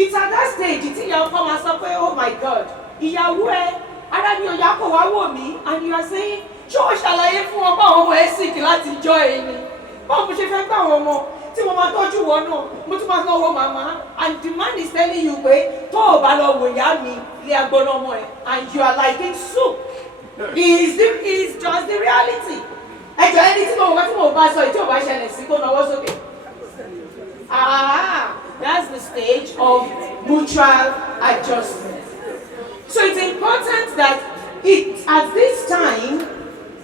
it's at that stage tí ìyá ọkọ máa sọ pé oh my God ìyàwó ẹ ara mi ò yá kó wá wò mí and you are saying ṣé o ṣàlàyé fún wọn pé àwọn ọmọ ẹ sick láti jọ ẹ ni báwo mo ṣe fẹ́ gbé àwọn ọmọ tí mo máa tọ́jú wọn náà mo tún máa lọ́wọ́ màmá and the man is telling you pé tó o bá lọ wò yá mi ilé agbóná ọmọ ẹ and you are like in soup is just the reality ẹjọ ẹni tí mo bá sọ ìtí ò bá ṣẹlẹ̀ sí kó náwó sókè that's the stage of mutual adjustment. So it's important that at this time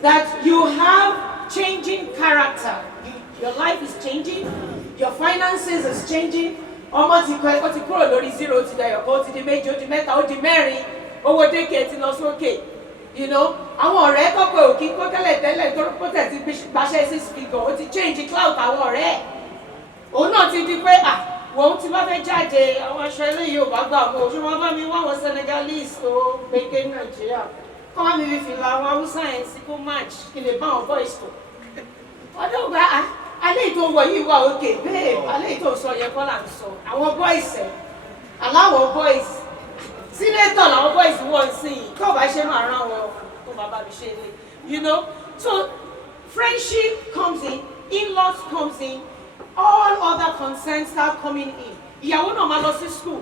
that you have changing character. Your life is changing, your finances is changing. Ọmọ ti kúrò lórí 0 ti dayọ̀ kó ti di méjì ó di mẹ́ta ó di mẹ́rin owó dékè ti lọ sókè. You know, àwọn ọ̀rẹ́ kọ́kọ́ òkì kó tẹ́lẹ̀ tó pọ́tẹ̀ ti gbaṣẹ́ 6 figure ó ti change clout àwọn ọ̀rẹ́. Òun náà ti di pé wọ́n ti bá fẹ́ jáde àwọn aṣọ eléyìí ò bá gbà mọ́ ojú wọn bá mi wá àwọn Senegalese tó gbégbé Nàìjíríà. Kọ́ wá mi fi fìlà àwọn Haúsá yẹn sí kó match kí lè bá àwọn boys tó. Ọdún gba alẹ́ ìtò wọ̀ yìí wà òkè babe alẹ́ ìtò sọ yẹ kọ́ là ń sọ àwọn boys ẹ̀ aláwọ̀ boys senator làwọn boys wọ́n sí i tó bá ṣe máa rán wọn tó bá bá mi ṣe lé you know so friendship comes in-laws comes in all other concerns start coming in ìyàwó náà máa lọ sí school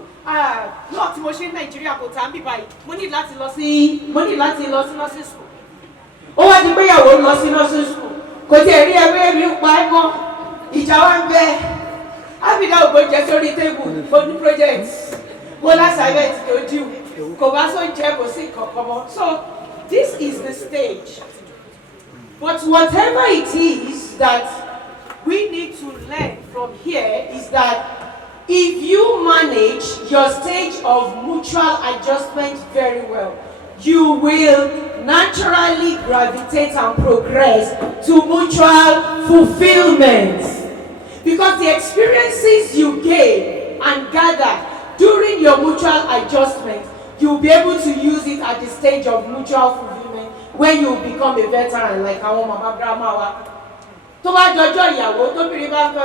lọ́ọ̀ tí mo ṣe ní Nàìjíríà kò tá ń bí báyìí mo ní láti lọ sí nursing school ó wá di pé ìyàwó lọ sí nursing school kò tí ẹ̀ rí ẹgbẹ́ mi ń pa ẹ́ mọ́ ìjà wa ń bẹ ábìdá ògbó jẹ sórí tébù fún project mo lásàbẹ̀tì tó dìú kò bá sọ jẹ kò sí kankan mọ́ so this is the stage but whatever it is that we need to learn from here is that if you manage your stage of mutual adjustment very well you will naturally gravitate and progress to mutual fulfillment. Because the experiences you gain and gather during your mutual adjustment, you'll be able to use it at the stage of mutual fulfillment when you become a veteran like our mama grandma wa. Tó bá jọjọ́ ìyàwó tó bìrì bá ń kọ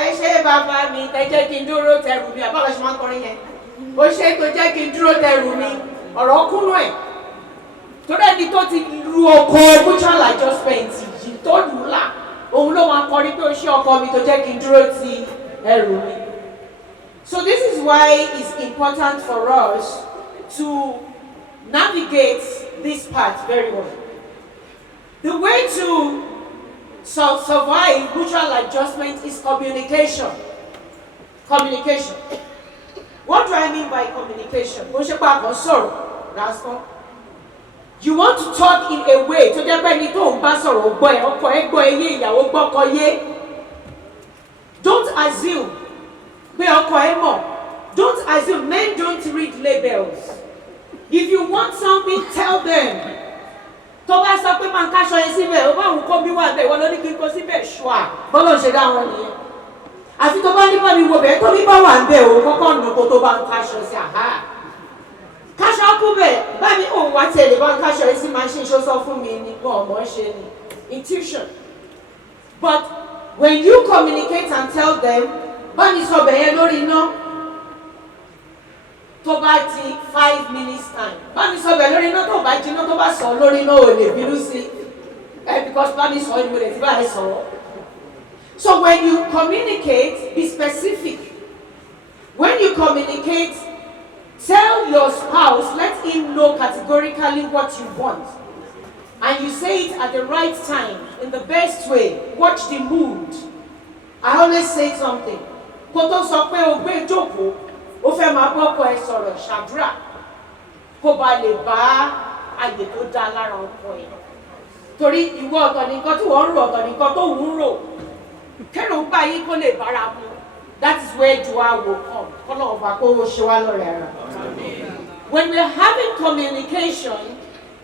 ẹ ṣé bàbá mi tẹ jẹ́ kí n dúró tẹrù mi àbáwọ̀ ṣe máa ń kọrin yẹn ó ṣe tó jẹ́ kí n dúró tẹrù mi ọ̀rọ̀ kúnú ẹ̀ torí ẹni tó ti lu ọkọ̀ mutual adjustment yìí tó lù ú là òun ló máa kọrin pé ó ṣe ọkọ mi tó jẹ́ kí n dúró ti ẹrù mi. So this is why it's important for us to navigate this part very well. The way to survive mutual adjustment is communication. Communication. What do I mean by communication? You want to talk in a way to don't assume. Don't assume. Men don't read labels. If you want something, tell them. Àfi tó bá ní bá mi wo bẹ́ẹ̀ tó bí bá wà ń bẹ̀ o kọ́kọ́ nù kó tó bá ń káṣọ sí àhá. Káṣọ kú bẹ̀ bá mi òun wá tẹ̀lé bá ń káṣọ sí machine ṣó sọ fún mi ní gan ọmọ ṣe ni intuition. But when you communicate and tell them bá mi sọ bẹ̀yẹn lórí iná tó bá ti 5 minutes time bá mi sọ bẹ̀ lórí iná tó bá jiná tó bá sọ lórí iná ò lè bínú sí because bá mi sọ ìwé rẹ̀ tí bá ẹ sọ̀rọ̀. So when you communicate, be specific. When you communicate, tell your spouse, let him know categorically what you want. And you say it at the right time, in the best way. Watch the mood. I always say something. Koto sọ pé o gbé jókòó, o fẹ́ máa bọ́kọ ẹ sọ̀rọ̀ ṣàdúrà. Kó ba lè bá àyè tó dá lára ọkọ ẹ. Torí ìwọ ọ̀tọ̀ nìkan tí wọ́n ń rò ọ̀tọ̀ nìkan tó ń rò. That is where dua will come. When we are having communication,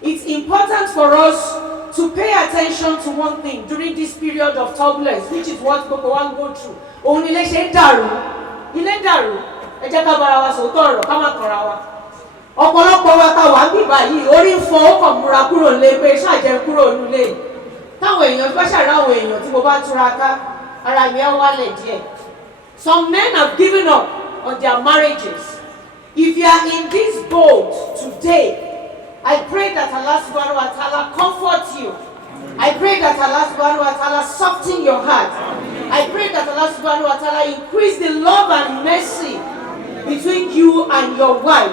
it's important for us to pay attention to one thing during this period of turbulence, which is what people want to go through. Ọ̀pọ̀lọpọ̀ wa ta wà níbà yìí orí ń fọ́ ó kàn múra kúrò lé pé ṣáàjẹ́ kúrò nílé táwọn èèyàn especially àwọn èèyàn tí mo bá túraká ara mi á wálẹ̀ díẹ̀. Some men have given up on their marriages. If you are in this boat today, I pray that Allah subhanahu wa ta'ala comfort you. I pray that Allah subhanahu wa ta'ala soften your heart. I pray that Allah subhanahu wa ta'ala increase the love and mercy between you and your wife,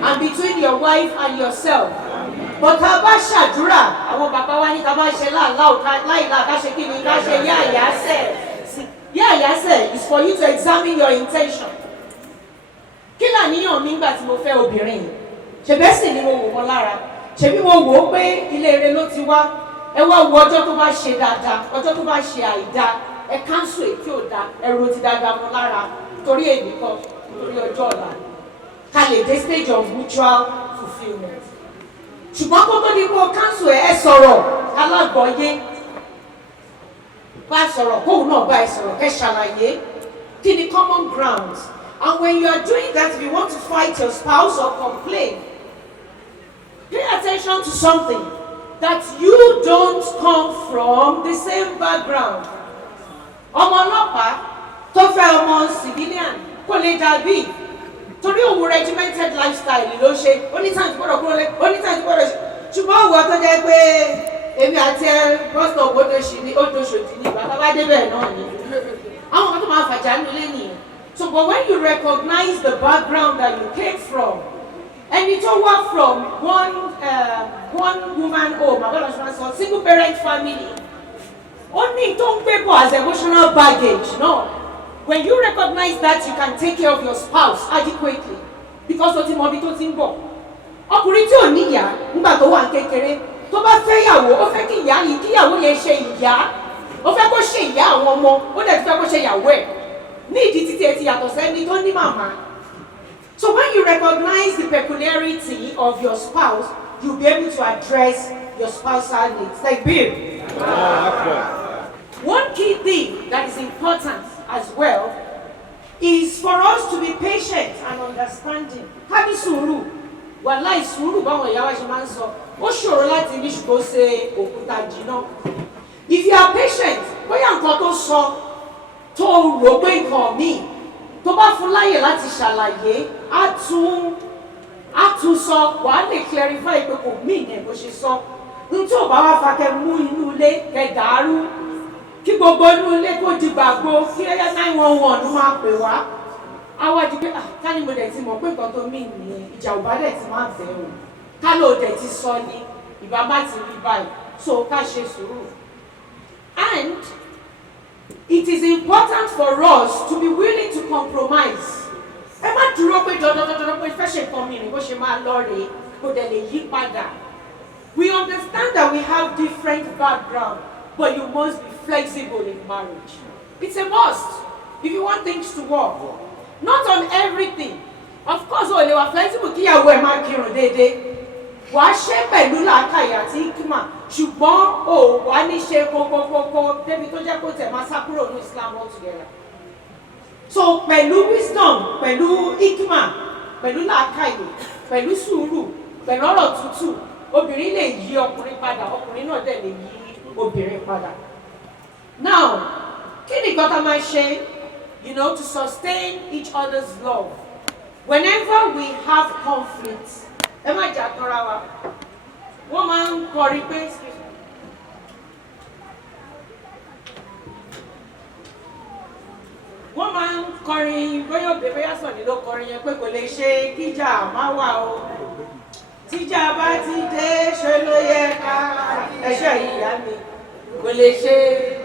and between your wife and yourself. But Abba Shadura, our Baba Wani Kaba Shela, Laila Kashekini Kashe, Yase is for you to examine your intention. Kila niyan mi ngba tí mo fẹ́ obìnrin. Ṣebí sì ni mo wò wọ́n lára. Ṣebí mo wò pé ilé ire ló ti wá. Ẹ wá wo ọjọ́ tó bá ṣe dáadáa, ọjọ́ tó bá ṣe àìdá, ẹ cancel èyí tí ò dá, ẹ ro ti dáadáa mọ́ lára torí èyí kan, torí ọjọ́ ọ̀la. Ká lè dé stage of mutual fulfillment. Ṣùgbọ́n kó tó ní kó cancel ẹ sọ̀rọ̀ alágbọ̀ọ́yé. Bá sọ̀rọ̀ kóun náà bá ẹ sọ̀rọ̀ kẹ́ ṣàlàyé kí ni common grounds. And when you are doing that, if you want to fight your spouse or complain, pay attention to something that you don't come from the same background. Ọmọ ọlọ́pàá tó fẹ́ ọmọ civilian kò lè dàbí torí òun regimented lifestyle ló ṣe onítàn tí gbọ́dọ̀ kúrò lé onítàn tí gbọ́dọ̀ ṣùgbọ́n òwò tó jẹ́ pé èmi àti ẹ bọ́sítọ̀ odòṣòdì ní bàbá bá débẹ̀ náà ni àwọn kan tó máa fàjà nílé nìyẹn. So but when you recognize the background that you came from, and it's all work from one woman home, a single parent family, only don't pay as emotional baggage. No. When you recognize that, you can take care of your spouse adequately. Because what you want to do, ọkùnrin tí ò níyà nígbà tó wà kékeré tó bá fẹ́ yàwó ó fẹ́ kí ìyá yìí kí ìyàwó yẹn ṣe ìyá ó fẹ́ kó ṣe ìyá àwọn ọmọ ó dẹ̀ fẹ́ kó ṣe ìyàwó ẹ̀ ní ìdí títí ẹ ti yàtọ̀ sẹ́ni tó ní màmá. So when you recognize the peculiarity of your spouse, you'll be able to address your spousal needs. Like, babe, one key thing that is important as well is for us to be patient and understanding. Ká ní sùúrù, wàláì sùúrù báwọn ìyá wa ṣe máa ń sọ, ó ṣòro láti ní ṣùgbọ́n ṣe òkúta jìnnà. If you are patient, bóyá nǹkan tó sọ tó rò pé nǹkan míì tó bá fún láyè láti ṣàlàyé á tún sọ wàá lè clarify pé kò mí ìyẹn bó ṣe sọ n tí ò bá wá fa kẹ mú inú ilé kẹ dàrú kí gbogbo inú ilé kó di gbàgbó kí ẹyẹ 911 máa pè wá àwa di pé ká ní mo dẹ̀ ti mọ̀ pé nǹkan tó mí nìyẹn ìjà ò bá dẹ̀ ti máa bẹ̀ o ká ló dẹ̀ ti sọ ní ìbá bá ti rí báyìí so ká ṣe sùúrù. And it is important for us to be willing to compromise. Ẹ má dúró pé dandan pé fẹ́ ṣe nǹkan mi ni bó ṣe máa lọ rèé kó dẹ̀ lè yí padà. We understand that we have different backgrounds, but you must be flexible in marriage. It's a must if you want things to work. Not on everything. Of course, o lè wà flexible kí ìyàwó ẹ máa kírun déédéé. Wà á ṣe pẹ̀lú làákàyè àti ìkímà, ṣùgbọ́n o wà ní ṣe kókókókó débi tó jẹ́ kó tẹ̀ máa sá kúrò ní Islam altogether. So pẹ̀lú wisdom, pẹ̀lú ìkímà, pẹ̀lú làákàyè, pẹ̀lú sùúrù, pẹ̀lú ọ̀rọ̀ tútù, obìnrin lè yí ọkùnrin padà, ọkùnrin náà dẹ̀ lè yí obìnrin padà. Now, kí ni nǹkan tá máa ṣe, to sustain each other's love? Whenever we have conflict, ẹ má jà tọ́ra wa. Wọ́n máa ń kọrin pé wọ́n máa ń kọrin bóyá òbí bóyá sọ̀ni ló kọrin yẹn pé kò lè ṣe kíjà má wà o. Tíjà bá ti dé ṣe ló yẹ ká ẹṣẹ́ yìí ìyá mi kò lè ṣe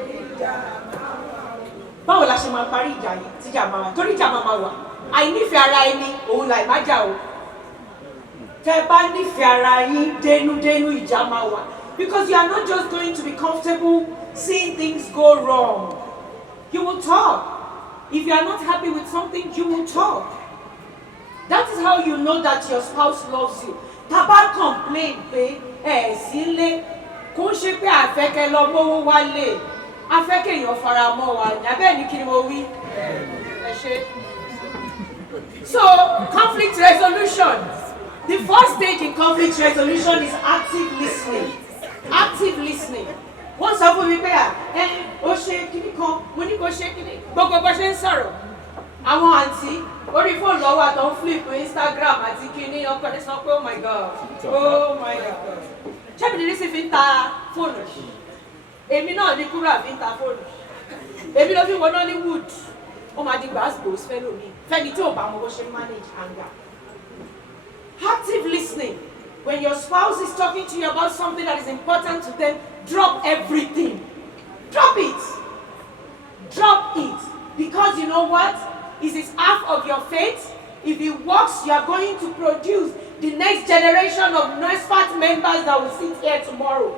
kíjà má wà o. Báwo la ṣe máa parí ìjà yìí tíjà máa wà? Torí ìjà máa wà. Àìnífẹ̀ẹ́ ara ẹni òun là ìmájà o. Tẹ́ bá nífẹ̀ẹ́ ara yín dénúdénú ìjà máa wà. Because you are not just going to be comfortable seeing things go wrong. You will talk. If you are not happy with something, you will talk. That is how you know that your spouse loves you. Tá bá complain pé sí ilé kò ṣe pé àfẹ́kẹ́ lọ mówó wálé àfẹ́kẹ́ èèyàn fara mọ́ wa ní abẹ́ ní kí ni mo wí. Ẹ ṣé. So conflict resolution. The first stage in conflict resolution is active listening. Active listening. Wọ́n sọ fún mi pé ó ṣe kíní kan, mo ní kó ṣe kíní. Gbogbo bó ṣe ń sọ̀rọ̀. Àwọn àǹtí orí fóònù lọ́wọ́ àtọ̀ ń flip Instagram àti kíní ọkọ ní sọ pé oh my God. Ṣé mi ní sí fi ń ta fóònù? Èmi náà ní kúrò àfi ń ta fóònù. Èmi ló fi wọ Nollywood. Ó máa di gbàgbós fẹ́ lómi. Fẹ́ni tí ò bá mọ bó ṣe manage anger. Active listening. When your spouse is talking to you about something that is important to them, drop everything. Drop it. Drop it. Because you know what? It is half of your faith. If it works, you are going to produce the next generation of Nasfat members that will sit here tomorrow.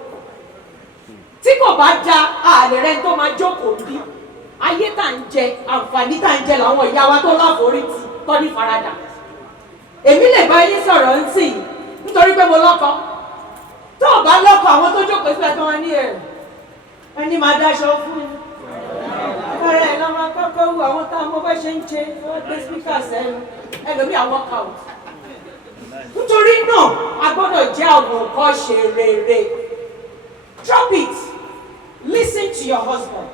Tí kò bá dá àlè rẹ̀ tó máa jókòó bí. Ayé tá ń jẹ, àǹfààní tá ń jẹ làwọn ìyá wa tó láforítì tó ní faradà. Èmi lè bá yín sọ̀rọ̀ ń sìn nítorí pé mo lọ́kọ. Tó o bá lọ́kọ àwọn tó jókòó sílẹ̀ tó wọn ní ẹni máa dáṣọ fún un. Ọ̀rẹ́ ẹ̀ lọ́ máa kọ́kọ́ wù àwọn táwọn ọmọ bá ṣe ń ṣe wọ́n gbé spíkà sẹ́nu ẹlòmíà workout. Nítorí náà a gbọ́dọ̀ jẹ́ àwòkọ́ṣe rere. Drop it. Listen to your husband.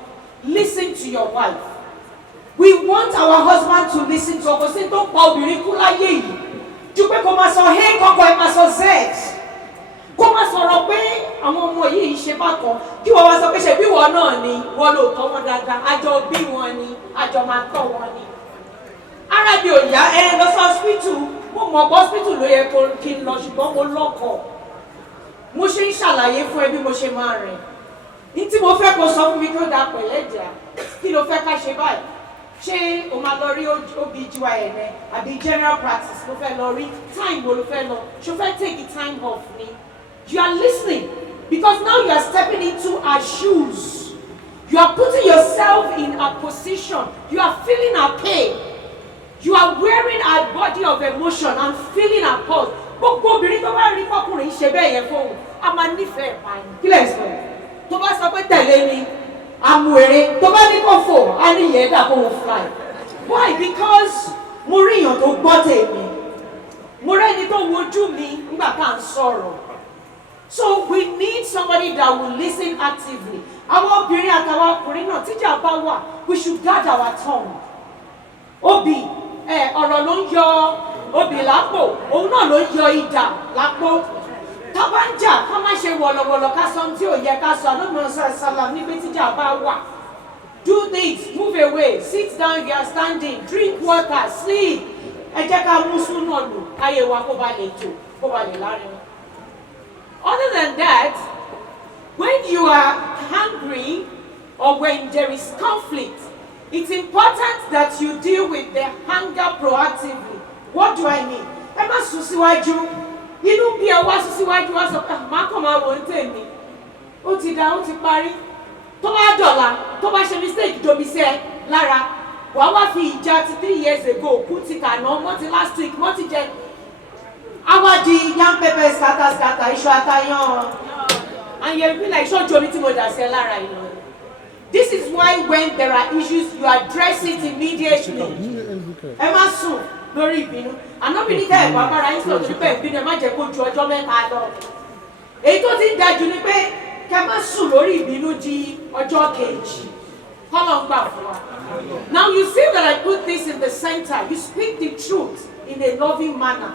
Listen to your wife. We want our husband to listen to us. Ṣé tó pa obìnrin kú láyé yìí? Ju pé kó máa sọ hey kọ́kọ́ ẹ máa sọ z. Kó máa sọ̀rọ̀ pé àwọn ọmọ yìí ń ṣe bákan. Kí wọ́n wá sọ pé ṣe bí wọ́n náà ni wọ́n lò tọ́ wọn dáadáa. Àjọ bí wọn ni àjọ máa tọ́ wọn ni. Ara mi ò yá lọ sí hospital. Mo mọ̀ pé hospital ló yẹ kí n lọ ṣùgbọ́n mo lọ́kọ̀. Mo ṣe ń ṣàlàyé fún ẹ bí mo ṣe máa rìn. Ní tí mo fẹ́ kó sọ fún mi kí ó da pẹ̀lẹ́ jà. Kí ló fẹ́ ká ṣe báyìí? Ṣé o máa lọ rí OB/GYN àbí general practice ló fẹ́ lọ rí? Time wo ló fẹ́ lọ? Ṣo fẹ́ take the time off ni? You are listening because now you are stepping into her shoes. You are putting yourself in a position. You are feeling her pain. You are wearing her body of emotion and feeling her pulse. Gbogbo obìnrin tó bá rí fọkùnrin ṣe bẹ́ẹ̀ yẹn fóun, a máa nífẹ̀ẹ́ báyìí. Kí lẹ̀ sọ? Tó bá sọ pé tẹ̀lé ni, àmúere, tó bá ní kó fò, á ní ìyẹn dà kó wọ́n fly. Why? Because mo rí èèyàn tó gbọ́ tèmi. Mo rẹ́ni tó wojú mi nígbà tá à ń sọ̀rọ̀. So we need somebody that will listen actively. Àwọn obìnrin àtàwọn ọkùnrin náà tíjà bá wà, we should guard our tongue. Obì, ọ̀rọ̀ ló ń yọ obì lápò, òun náà ló ń yọ idà lápò. Tá bá ń jà, ká má ṣe wọ̀lọ̀wọ̀lọ̀ ká sọ tí ò yẹ ká sọ, àlọ́mọ sàlám níbi tíjà bá wà. Do this, move away, sit down if you are standing, drink water, sleep. Ẹ jẹ́ ká mú súnà lò, káyé wa kó ba lè tò, kó ba lè lárinrin. Other than that, when you are hungry or when there is conflict, it's important that you deal with the hunger proactively. What do I mean? Ẹ má sún síwájú. Inú bí ẹ wá sún síwájú wá sọ pé má kàn máa wò ń tèmi. Ó ti dá, ó ti parí. Tó bá dọ̀la, tó bá ṣe mistake domi sí ẹ lára, wàá wá fi ìjà ti 3 years ago kú ti kàná, wọ́n ti last week, wọ́n ti jẹ. Àwa di yam pepper scatter, iṣu atayan. And you'll be like, ṣó jomi tí mo dà sí ẹ lára yìí lọ. This is why when there are issues, you address it immediately. Ẹ má sùn lórí ìbínú. Ànábìnrin ká ẹ̀kọ́ agbára yín sọ̀rọ̀ nípa ìbínú ẹ má jẹ́ kó ju ọjọ́ mẹ́ta lọ. Èyí tó ti dájú ni pé kẹ́ má sùn lórí ìbínú di ọjọ́ kejì. Kọ́lọ̀ ń gbà fún wa. Now you see that I put this in the center. You speak the truth in a loving manner.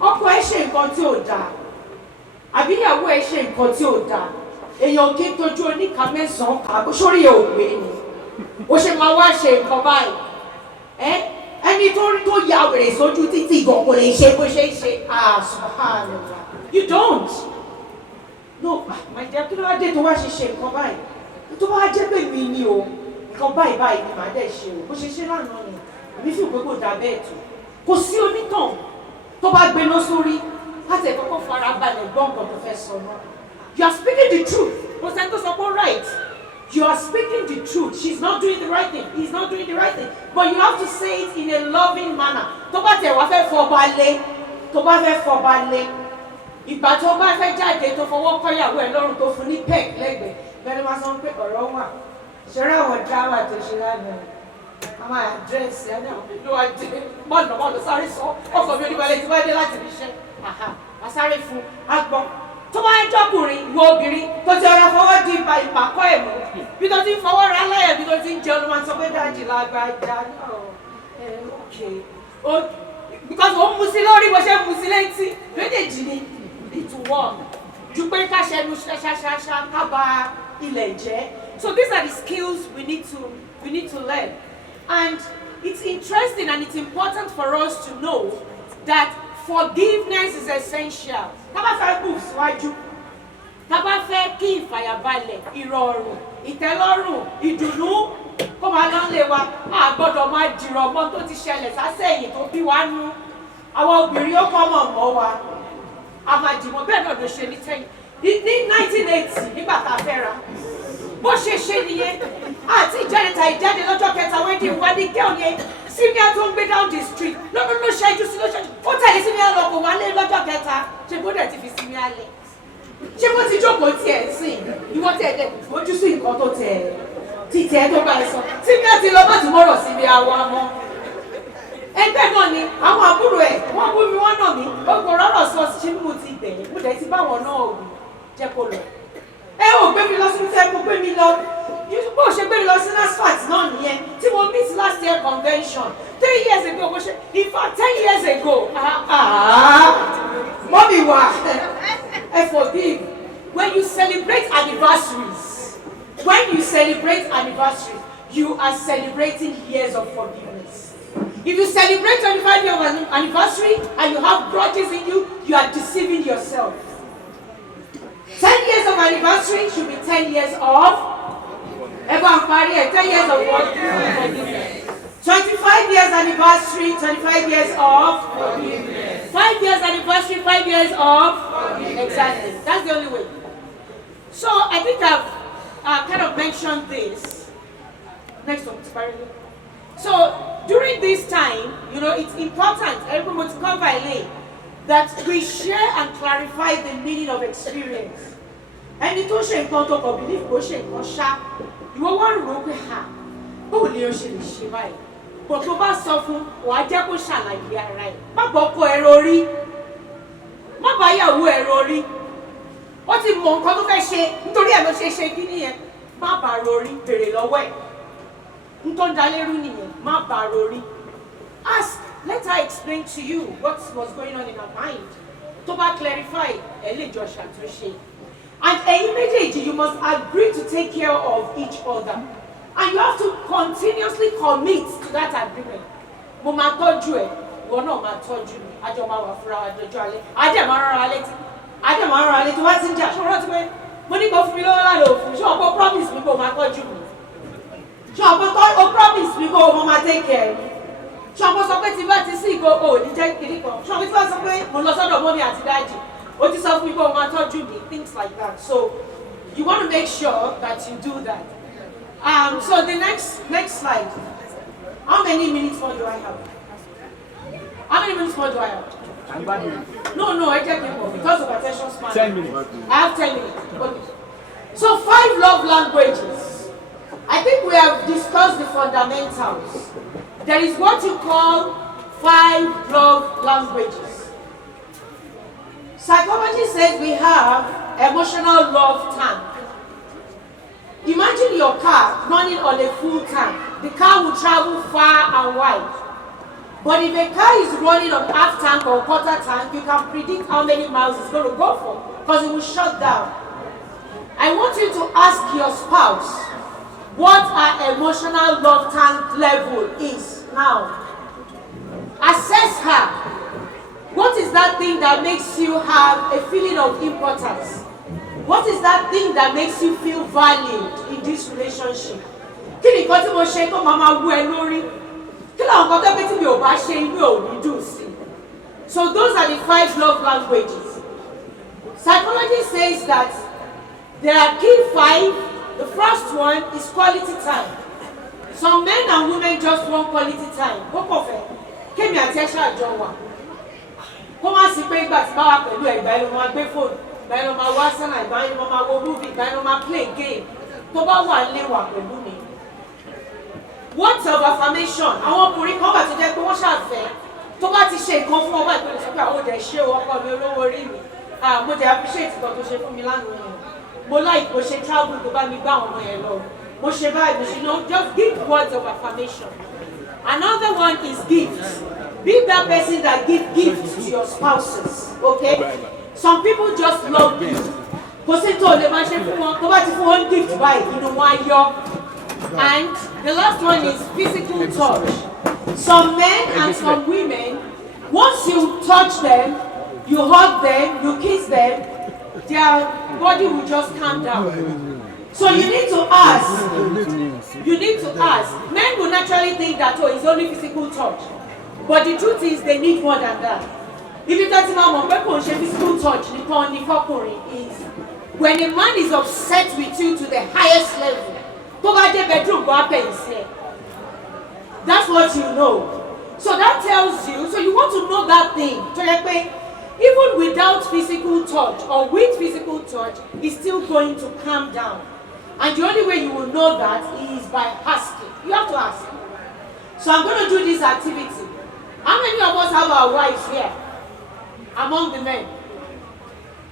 Ọkọ ẹ ṣe nǹkan tí ò dáa. Àbí ìyàwó ẹ ṣe nǹkan tí ò dáa. Èèyàn kí n tójú oníkà mẹ́sàn-án kà bó sórí ẹ̀ ò gbé ni. Ó ṣe máa wá ṣe nǹkan báyìí. Ẹni tó ya wèrè sójú títí ìgbọ̀n kò lè ṣe bó ṣe ń ṣe. Subhanallah. You don't. No, my dear, kí ló wá dé tó wá ṣe nǹkan báyìí? Tó bá jẹ́ pé mi ni o, nǹkan báyìí ni màá dẹ̀ ṣe o. Bó ṣe ṣe lánàá ni, èmi fi òpé kò dà bẹ́ẹ̀ tó. Kò sí onítàn tó bá gbéná sórí láti ẹ̀kọ́ kó fara balẹ̀ gbọ́ nǹkan tó fẹ́ sọ náà. You are speaking the truth. Kò sẹ́ni tó sọ pé right. You are speaking the truth. She's not doing the right thing. He's not doing the right thing. But you have to say it in a loving manner. Tó bá tẹ̀ wá fẹ́ fọba lé, tó bá fẹ́ fọba lé, ìgbà tó bá fẹ́ jáde tó fọwọ́ kọ́yàwó ẹ̀ lọ́rùn tó fún ní peg lẹ́gbẹ̀ẹ́, bẹ́ẹ̀ ni wọ́n sọ pé ọ̀rọ̀ wà. Ṣẹ́rẹ́ àwọn drama tó ṣe lánàá. A máa àdírẹ́sì ẹ̀ náà ló wá dé mọ́ọ̀lù sáré sọ ọkọ̀ mi oníbalẹ̀ tí wọ́n dé láti fi ṣẹ́. Àsáré fún agbọ́n. Tó bá ń jọ́kùnrin ìwọ obìnrin tó ti ọ̀rọ̀ fọwọ́ di ìpàkọ́ ẹ̀ mú bí tó ti ń fọwọ́ ra láyà bí tó ti ń jẹun ló máa sọ pé dájì lágbájá okay because ó mú sí lórí bó ṣe mú sí létí méjèèjì ni it work ju pé ká ṣẹnu ṣaṣaṣa ká ba ilẹ̀ jẹ́. So these are the skills we need to learn, and it's interesting and it's important for us to know that forgiveness is essential. Tá bá fẹ́ move síwájú, tá bá fẹ́ kí ìfàyàbalẹ̀, ìrọ̀rùn, ìtẹ́lọ́rùn, ìdùnnú kó máa lọ lé wa, a gbọ́dọ̀ máa dìrọ̀ ọmọ tó ti ṣẹlẹ̀ sásẹ̀yìn tó bí wá nú. Àwọn obìnrin ó kọ́ mọ̀ wa, a máa dìmọ̀ bẹ́ẹ̀ náà ló ṣe ní tẹ́yìn. Ní 1980 nígbà tá a fẹ́ ra, bó ṣe ṣe nìyẹn, àti ìjáde lọ́jọ́ kẹta wedding wa ní gẹ́ọ̀ yẹn. Senior tó ń gbé down the street ló ṣẹ́jú sí ló ṣẹ́jú ó tẹ̀lé senior lọ kò wálé lọ́jọ́ kẹta ṣe bó dẹ̀ ti fi senior lẹ̀ ṣé bó ti jókòó tiẹ̀ sìn ìwọ tẹ̀ dẹ̀ ojú sí nǹkan tó tẹ̀ títẹ̀ tó bá ẹ sọ senior ti lọ má tún mọ̀rọ̀ sí ibi àwọn ọmọ ẹgbẹ́ náà ni àwọn àbúrò ẹ̀ wọ́n bú mi wọ́n nà mí ó kò rọ́rọ̀ sọ ṣé bí mo ti bẹ̀rẹ̀ mo dẹ̀ ti bá wọn náà wù jẹ́ kó lọ ẹ ò gbé mi lọ sí fẹ́ mo gbé mi lọ bó ṣe gbé mi lọ sí NASFAT náà nìyẹn tí mo meet last year convention 3 years ago bó ṣe in fact 10 years ago mọ́mí wa ẹ forgive when you celebrate anniversaries you are celebrating years of forgiveness. If you celebrate 25 years anniversary and you have grudges in you, you are deceiving yourself. 10 years of anniversary should be 10 years of 10 years of what? 25 years anniversary, 25 years of 5 years anniversary, 5 years of exactly. That's the only way. So I think I've kind of mentioned this. Next one, so during this time, it's important, everyone to cover that we share and clarify the meaning of experience. Ẹni tó ṣe nǹkan tó kọ̀ believe kó ṣe nǹkan ṣá, ìwọ wá rò ó pé báwo ni o ṣe lè ṣe báyìí? Bọ̀ tó bá sọ fún wàá jẹ́ kó ṣàlàyé ara ẹ̀. Má bọ́ kọ ẹ̀rọ orí, má bá yàwó ẹ̀rọ orí. Ó ti mọ nǹkan tó fẹ́ ṣe nítorí ẹ̀ ló ṣe kí nìyẹn. Má bá rorí bèrè lọ́wọ́ ẹ̀. N tó ń dalérú nìyẹn, má bá rorí. Ask, let her explain to you what was going on in her mind. Tó bá clarify, ẹ lè jọ ṣàtúnṣe. And ẹ̀yin méjèèjì, you must agree to take care of each other. And And you have to continuously commit to that agreement. Mo máa tọ́jú ẹ̀, ìwọ náà máa tọ́jú mi. Àjọ máa wà fúnra wa dọjọ́ alẹ́. Adé máa rán ara létí. Adé máa rán ara létí. Wá ti ń jà. Ṣé o rántí pé mo ní kó fún mi lọ́wọ́ lálẹ́ òfin? Ṣé o promise mi kó o máa tọ́jú mi? Ṣé o promise mi kó o máa take care mi? Ṣé o sọ pé tí bá ti sí ìkó o ò ní jẹ́ kiri kan? Ṣé o ti sọ pé mo lọ sọ́dọ̀ mọ́mí àti dájì? O ti sọ fún mi kó o máa tọ́jú mi? Things like that. So you want to make sure that you do that. So the next slide. How many minutes more do I have? How many minutes more do I have? No, I can't give more because of attention span. 10 minutes. I have 10 minutes. Okay. So 5 love languages. I think we have discussed the fundamentals. There is what you call 5 love languages. Psychology says we have emotional love tank. Imagine your car running on a full tank. The car will travel far and wide. But if a car is running on half tank or quarter tank, you can predict how many miles it's going to go for because it will shut down. I want you to ask your spouse what her emotional love tank level is now. Assess her. What is that thing that makes you have a feeling of importance? What is that thing that makes you feel valued in this relationship? Kí ni nǹkan tí mo ṣe tó máa wú ẹ lórí? Kí làwọn nǹkan tó pé tí mi ò bá ṣe inú ò ní dùn sí? So those are the 5 love languages. Psychology says that there are key 5. The first one is quality time. Some men and women just want quality time. Kó kò fẹ́ kémi àti ẹ ṣàjọ wà. Kó má sí pé ìgbà tí bá wà pẹ̀lú ẹ̀ ìgbà ẹ̀ ló máa gbé fóònù. Ìgbà ẹ̀ ló máa wá sẹ́nà, ìgbà ẹ̀ ló máa wo movie, ìgbà ẹ̀ ló máa play game. Tó bá wà lé wà pẹ̀lú mi. Words of affirmation. Àwọn ọkùnrin kan wà tó jẹ́ pé wọ́n ṣàfẹ́. Tó bá ti ṣe nǹkan fún ọba ìpínlẹ̀ sọ pé àwọn òde ṣé ọkọ mi olówó orí mi. Mo jẹ́ appreciate nǹkan tó ṣe fún mi lánàá yẹn. Mo like bó ṣe travel tó bá mi gbá àwọn ọmọ yẹn lọ. Mo ṣe báyìí, mo ṣe no, just give words of affirmation. Another one is gifts. Be that person that give gifts to your spouses. Okay? Some people just love gifts. Kò sí tó lè máa ṣe fún wọn, tó bá ti fún wọn gift báyìí, inú wọn á yọ. And the last one is physical touch. Some men and some women, once you touch them, you hug them, you kiss them, their body will just calm down. So you need to ask. You need to ask. Men will naturally think that, oh, it's only physical touch. But the truth is they need more than that. If you tell someone, physical touch, is when a man is upset with you to the highest level, that's what you know. So that tells you, so you want to know that thing. Even without physical touch or with physical touch, it's still going to calm down. And the only way you will know that is by asking. You have to ask. So I'm going to do this activity. How many of us have our wives here? Among the men.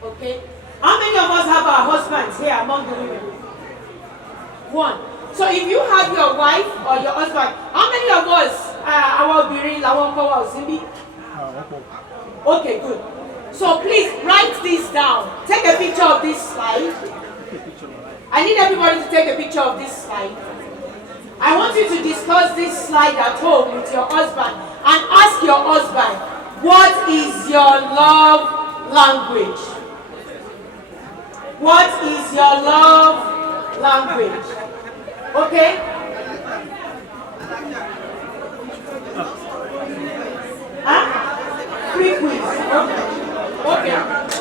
Okay? How many of us have our husbands here among the women? 1. So if you have your wife or your husband, how many of us Okay, good. So please write this down. Take a picture of this slide. I need everybody to take a picture of this slide. I want you to discuss this slide at home with your husband and ask your husband, what is your love language? What is your love language? Okay? Huh? Free quiz. Okay.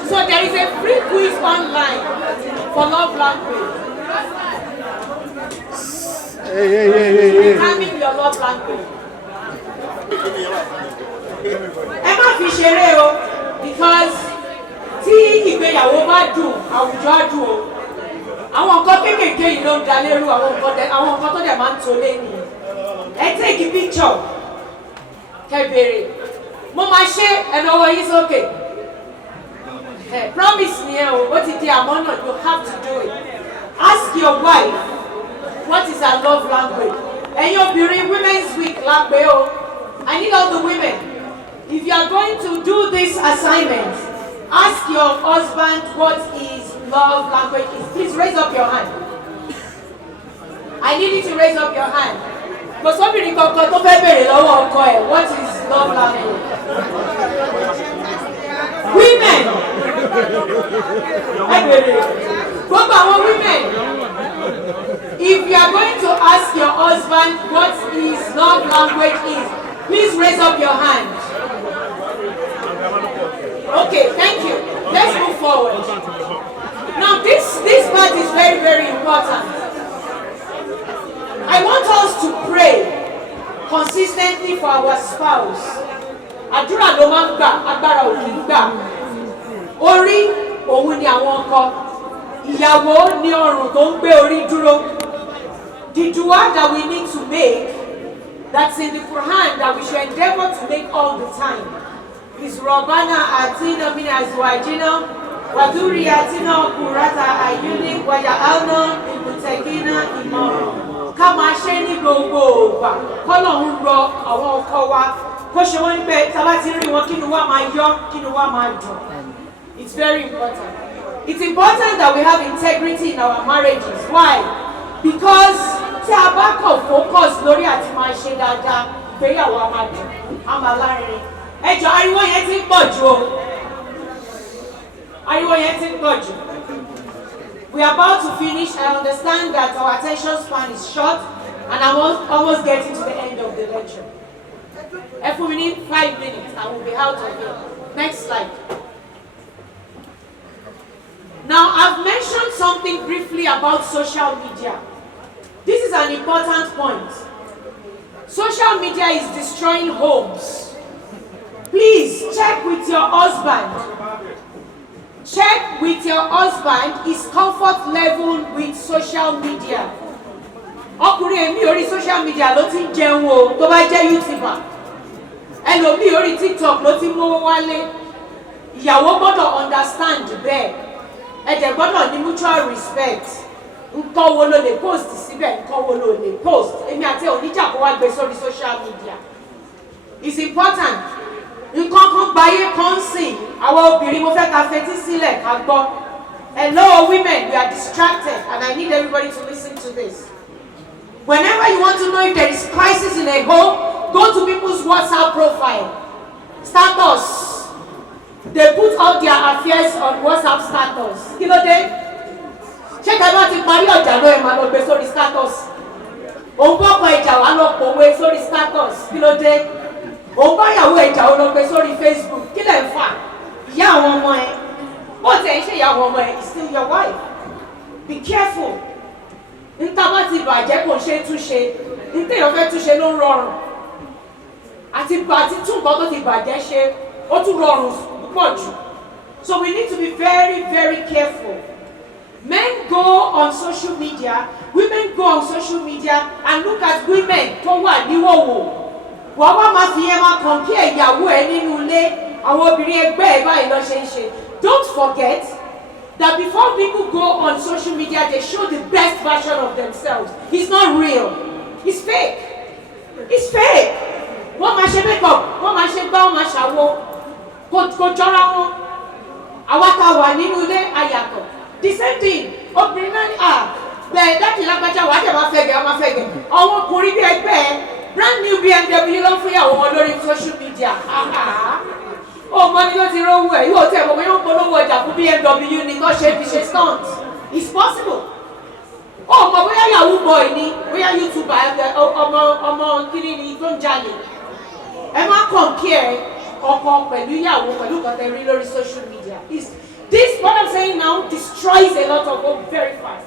So there is a free quiz online for love language. Hey. Determine your love language. Ẹ má fi ṣeré o, because tí ìgbéyàwó bá dùn, àwùjọ á dùn o. Àwọn nǹkan kéékèèké yìí ló ń da lérú àwọn nǹkan tó dẹ̀ máa ń tolé nìyẹn. Ẹ take a picture. Kẹ́bẹ̀rẹ̀. Mo máa ṣe ẹ̀nàwó yín sókè. Promise nìyẹn o, ó ti di àmọ́ náà, you have to do it. Ask your wife, what is her love language? Ẹ̀yin obìnrin, Women's Week la pè o. I need all the women. If you are going to do this assignment, ask your husband what his love language is. Please raise up your hand. I need you to raise up your hand. Because somebody can come to bẹ̀rẹ̀ lọ́wọ́ ọkọ ẹ̀. What is love language? Women. Women. If you are going to ask your husband what his love language is, please raise up your hand. Okay, thank you. Let's move forward. Now this part is very, very important. I want us to pray consistently for our spouse. Àdúrà ló máa ń gbà, agbára ò kì í gbà. Orí òun ni àwọn ọkọ. Ìyàwó ni ọrùn tó ń gbé orí dúró. The dua that we need to make, that's in the Quran, that we should endeavor to make all the time, is Rabbana atina min azwajina wa dhurriyyatina qurrata a'yunin waj'alna lil muttaqina imama. Ká máa ṣe ní gbogbo ìgbà, k'Ọlọ́run rọ àwọn ọkọ wa, kó ṣe wọ́n pé tá bá ti rí wọn kínú wa máa yọ, kínú wa máa dùn. It's very important. It's important that we have integrity in our marriages. Why? Because tí a bá kàn focus lórí àti máa ṣe dáadáa, ìgbéyàwó a máa dùn, a máa lárinrin. Ẹ jọ̀ọ́, ariwo yẹn ti ń pọ̀ jù o. Ariwo yẹn ti ń pọ̀ jù. We are about to finish. I understand that our attention span is short and I'm almost getting to the end of the lecture. If we need 5 minutes, I will be out of here. Next slide. Now, I've mentioned something briefly about social media. This is an important point. Social media is destroying homes. Please check with your husband. Check with your husband his comfort level with social media. Ọkùnrin èmi orí social media ló ti ń jẹun o, tó bá jẹ́ YouTuber. Ẹlòmíì orí TikTok ló ti ń mówó wálé. Ìyàwó gbọ́dọ̀ understand bẹ́ẹ̀. Ẹ̀jẹ̀ gbọ́dọ̀ ní mutual respect. Nǹkan wo ló lè post síbẹ̀, nǹkan wo ló lè post. Èmi àti oníjà kó wá gbé sórí social media. It's important. Nǹkan kan gbayé kan sìn, àwọn obìnrin mo fẹ́ ká fetí sílẹ̀ ká gbọ́. Hello women, we are distracted and I need everybody to listen to this. Whenever you want to know if there is crisis in a home, go to people's WhatsApp profile. Status. They put out their affairs on WhatsApp status. Kí ló dé? Ṣé ká bá ti parí ọjà lọ ẹ̀ máa lọ gbé sórí status? Òun bọ́ ọkọ̀ ìjà wà lọ pòwe sórí status. Kí ló dé? Òun bá yàwó ìjà ò lọ gbé sórí Facebook. Kí lẹ̀ ń fà? Ìyá àwọn ọmọ ẹ̀. Bó tẹ̀ ń ṣe ìyá àwọn ọmọ ẹ̀, it's still your wife. Be careful. Níta bá ti bàjẹ́ kò ṣe é túnṣe. Níta èèyàn fẹ́ túnṣe ló ń rọrùn. Àti tún nǹkan tó ti bàjẹ́ ṣe, ó tún rọrùn púpọ̀ jù. So we need to be very, very careful. Men go on social media, women go on social media and look at women tó wà níwòwò. Wàá wá máa fi ẹ máa compare ìyàwó ẹ nínú ilé, àwọn obìnrin ẹgbẹ́ ẹ báyìí lọ ṣe ń ṣe. Don't forget that before people go on social media, they show the best version of themselves. It's not real. It's fake. It's fake. Wọ́n máa ṣe makeup, wọ́n máa ṣe gbá, wọ́n máa ṣàwo. Kò jọra wọn. Àwa tá wà nínú ilé àyàtọ̀. The same thing. Obìnrin náà ní bẹ́ẹ̀ dájú lágbájá wà á jẹ́ máa fẹ́ gẹ̀, á máa fẹ́ gẹ̀. Àwọn ọkùnrin bí ẹgbẹ́ ẹ, brand new BMW ló ń fún ìyàwó wọn lórí social media. Ó mọ ní ló ti rówó ẹ̀, yóò tẹ̀ mọ̀ bóyá ó polówó ọjà fún BMW ni kò ṣe fi ṣe stunt. It's possible. Ó mọ bóyá yahoo boy ni, bóyá YouTuber ọmọ kiri ni tó ń jalè. Ẹ má compare ọkọ pẹ̀lú ìyàwó pẹ̀lú nǹkan tẹ́ rí lórí social media. This, what I'm saying now, destroys a lot of hope very fast.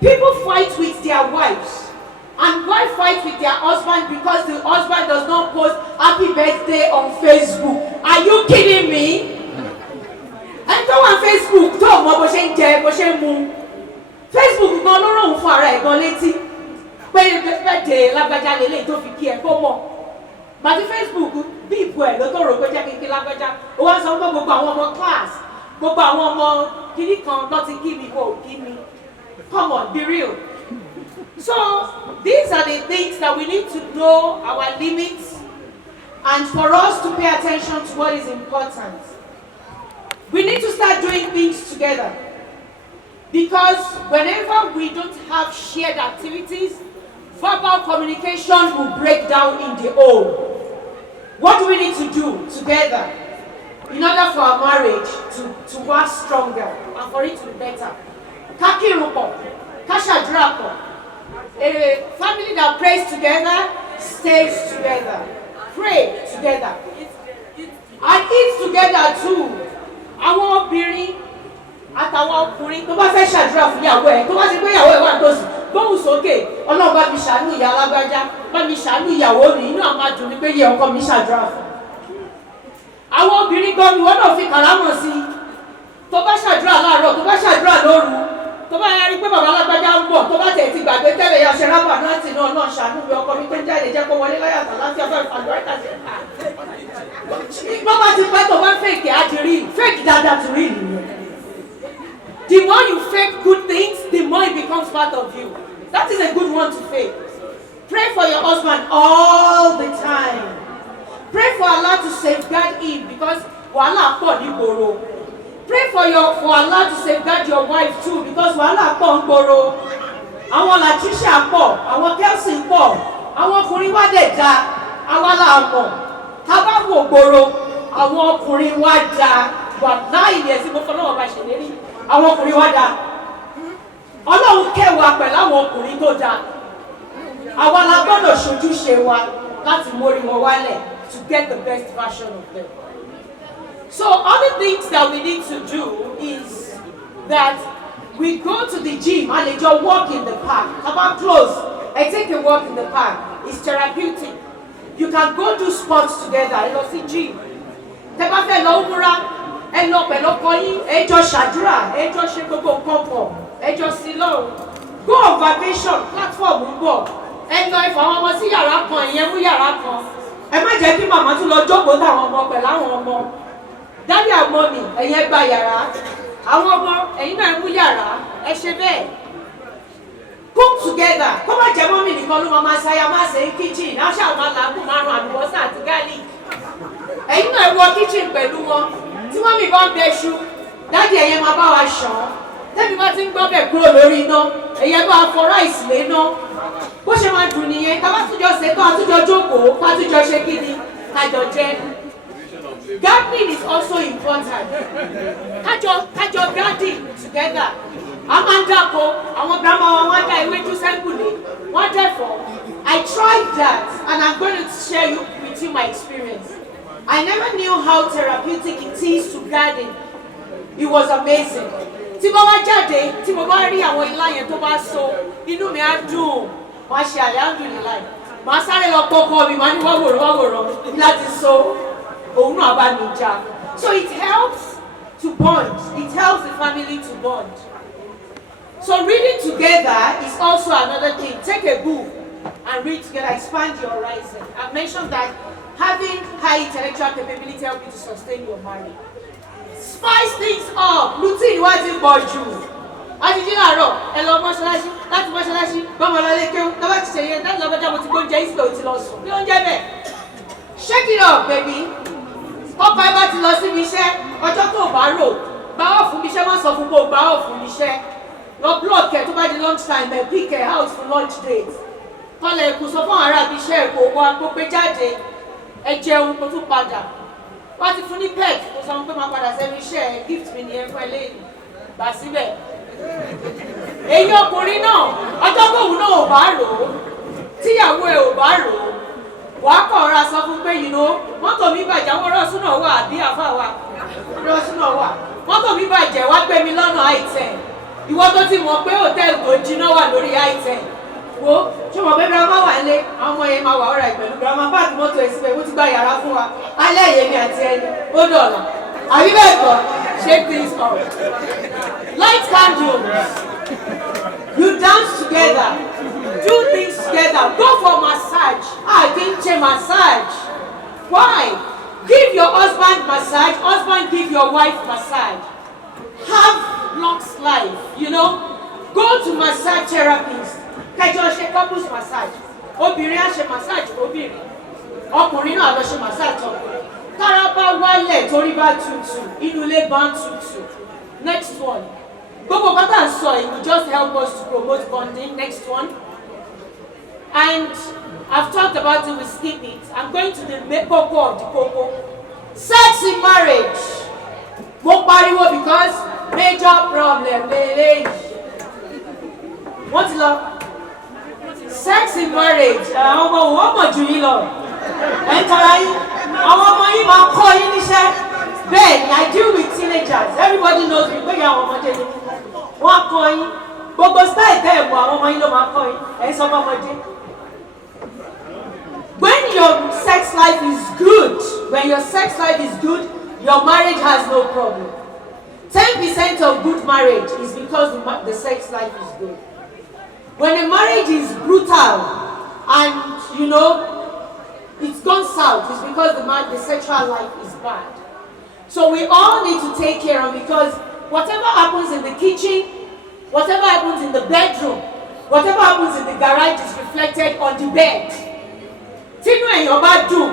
People fight with their wives. And why fight with their husband? Because the husband does not post happy birthday on Facebook. Are you kidding me? And tó on Facebook, tó mọ bó ṣe ń jẹ, bó ṣe ń mu. Facebook gan ló rọrùn fún ara ẹ̀ gan létí. Pé birthday lágbájá lélẹ̀ tó fi kí ẹ kó mọ̀. But Facebook bí ìbò ẹ̀ ló tó rò pé jẹ́ kí lágbájá. Ó wá sọ pé gbogbo àwọn ọmọ class, gbogbo àwọn ọmọ kìíní kan ló ti kí mi kò kí mi. Come on, be real. So these are the things that we need to know our limits and for us to pay attention to what is important. We need to start doing things together. Because whenever we don't have shared activities, verbal communication will break down in the home. What do we need to do together in order for our marriage to work stronger and for it to be better? Kakirupo, Kashadrapo. A family that prays together stays together. Pray together. And eat together too. Àwọn obìnrin àtàwọn ọkùnrin tó bá fẹ́ ṣàdúrà fún ìyàwó ẹ̀ tó bá ti gbé ìyàwó ẹ̀ wà tó sì gbóhùn sókè Ọlọ́run bá mi ṣàánú ìyá alágbájá bá mi ṣàánú ìyàwó mi inú àwọn adùn ní pé yẹ ọkọ mi ṣàdúrà fún. Àwọn obìnrin gan ni wọ́n náà fi kàrámọ̀ sí tó bá ṣàdúrà láàárọ̀ tó bá ṣàdúrà lóru tó bá yára rí pé bàbá alágbájá ń bọ̀ tó bá tẹ̀ ti gbàgbé tẹ́lẹ̀ ya ṣe rábà láti náà ṣàánú mi ọkọ mi tó ń jáde jẹ́ kó wọlé láyàtọ̀ láti ọ̀fẹ́ ìfàlùwárìkà sí ẹ̀ka. Bọ́bá ti pẹ́ tó bá fèkì á ti rí fèkì dáadáa ti rí nìyẹn. The more you fake good things, the more it becomes part of you. That is a good one to fake. Pray for your husband all the time. Pray for Allah to safeguard him because wàhálà pọ̀ ní gbòòrò. Pray for Allah to safeguard your wife too because wàhálà pọ̀ ń gbòòrò. Àwọn Latisha pọ̀, àwọn Kelsey pọ̀, àwọn ọkùnrin wá dẹ̀ da, àwa là mọ̀. Tá bá wò gbòòrò, àwọn ọkùnrin wá da, wà láì yẹ sí mo fọlọ́wọ́ bá ṣèlérí. Àwọn ọkùnrin wá dáa. Ọlọ́run kẹwàá pẹ̀lú àwọn ọkùnrin tó dáa. Àwa la gbọ́dọ̀ ṣojúṣe wa láti mórí wọn wálẹ̀ to get the best version of them. So other things that we need to do is that we go to the gym and they just walk in the park. About close, I take a walk in the park. It's therapeutic. You can go do sports together. I lọ sí gym. Tẹ́ bá fẹ́ lọ múra. Ẹ lọ pẹ̀lú ọkọ yín, ẹ jọ ṣàdúrà, ẹ jọ ṣe gbogbo nǹkan pọ̀, ẹ jọ sí lọ́run. Go on vacation, platform ń bọ̀. Ẹ lọ ìfọ̀ àwọn ọmọ sí yàrá kan, ìyẹn mú yàrá kan. Ẹ má jẹ́ kí màmá tún lọ jókòó táwọn ọmọ pẹ̀lú àwọn ọmọ. Daddy and mommy, ẹ̀yin gba yàrá. Àwọn ọmọ, ẹ̀yin náà mú yàrá, ẹ ṣe bẹ́ẹ̀. Cook together. Kó má jẹ́ mọ́mì nìkan ló máa ṣayá máa ṣe kitchen, náà ṣàwọn aláàbùn márùn-ún àlùbọ́sà àti garlic. Ẹ̀yin náà wọ kitchen pẹ̀lú wọn. Tí wọ́n mi bá ń bẹ ṣú, dáàdì ẹ̀yẹ máa bá wa ṣàn. Tẹ́mi bá ti ń gbọ́ bẹ̀ kúrò lórí iná, ẹ̀yẹ bá fọ ráìsì léná. Bó ṣe máa dùn nìyẹn, ká bá túnjọ ṣe tán, àtúnjọ jókòó, ká túnjọ ṣe kí ni, kájọ jẹ. Gardening is also important. Kájọ garden together. A máa ń dáko, àwọn grandma wa wọ́n dá ewédú sẹ́kùlé, wọ́n dẹ̀fọ́. I tried that and I'm going to share with you my experience. I never knew how therapeutic it is to garden. It was amazing. Tí mo bá jáde, tí mo bá rí àwọn ilá yẹn tó bá so, inú mi á dùn. Màá ṣe alhamdulillah. Màá sáré lọ kọ́kọ́ mi, màá ní wọ́wọ́rọ́ láti so. Òun náà bá mi já. So it helps to bond. It helps the family to bond. So reading together is also another thing. Take a book and read together. Expand your horizon. I mentioned that having high intellectual capability helps you to sustain your marriage. Spice things up. Routine wasn't bored you. As you know, hello, mọ́ṣáláṣí, láti mọ́ṣáláṣí, bọ́mọ lọlé kéwú, tọ́wọ́ ti ṣe yẹn, láti lọ́gbọ́dá mo ti gbóúnjẹ ìsìnkú ò ti lọ sùn. Bí oúnjẹ bẹ̀. Shake it up, baby. Ọkọ ẹ bá ti lọ síbi iṣẹ́, ọjọ́ tó bá rò, gbà ọ̀ fún mi iṣẹ́, má sọ fún kó gbà ọ̀ fún mi iṣẹ́. Lọ block ẹ̀ tó bá di lunch time ẹ̀ pick ẹ̀ out for lunch date. Kọ́lẹ̀ èkó sọ fún ara ibi iṣẹ́ èkó wa kó gbé jáde. Ẹ jẹun kó tún padà. Wá ti fún ní pet kó sọ pé máa padà sẹ́nu iṣẹ́ ẹ̀ gift mi nìyẹn fún ẹ lẹ́yìn. Gbà síbẹ̀. Èyí ọkùnrin náà, ọjọ́ tóun náà ò bá rò ó, tíyàwó ẹ̀ ò bá rò ó, wàá kọ̀ ọ́ra sọ fún pé mọ́tò mi bàjẹ́ àwọn rọ́ọ̀sù náà wà àbí àfà wà. Rọ́ọ̀sù náà wà. Mọ́tò mi bàjẹ́ wá gbé mi lọ́nà I-10. Ìwọ tó ti mọ̀ pé hòtẹ́ẹ̀lì tó jiná wà lórí I-10. Wo ṣé mo pé girama wà nílé àwọn ọmọ yẹn máa wà ọ̀rọ̀ ìpẹ̀lú girama páàkì mọ́tò ẹ̀ síbẹ̀ mo ti gba yàrá fún wa alẹ́ yẹmi àti ẹni ó dọ̀là àbí bẹ́ẹ̀ kọ́ shake things up. Light candles, you dance together, do things together, go for massage. Dinche massage. Why? Give your husband massage, husband give your wife massage. Have long life, go to massage therapist. Kẹjọ ṣe couples massage. Obìnrin á ṣe massage obìnrin. Ọkùnrin náà lọ ṣe massage ọkùnrin. Tára bá wálẹ̀ torí bá tutù, inú ilé bá ń tutù. Next one. Gogo Bata and Soy will just help us to promote bonding. Next one. And I've talked about it, we skip it. I'm going to the cocoa of the cocoa. Sex in marriage. Because major problem. What's love? Sex in marriage. Ben, I deal with teenagers. Everybody knows me. When your sex life is good, your marriage has no problem. 10% of good marriage is because the sex life is good. When a marriage is brutal and it's gone south, it's because the sexual life is bad. So we all need to take care of, because whatever happens in the kitchen, whatever happens in the bedroom, whatever happens in the garage is reflected on the bed. Tinu eyan ba dùn,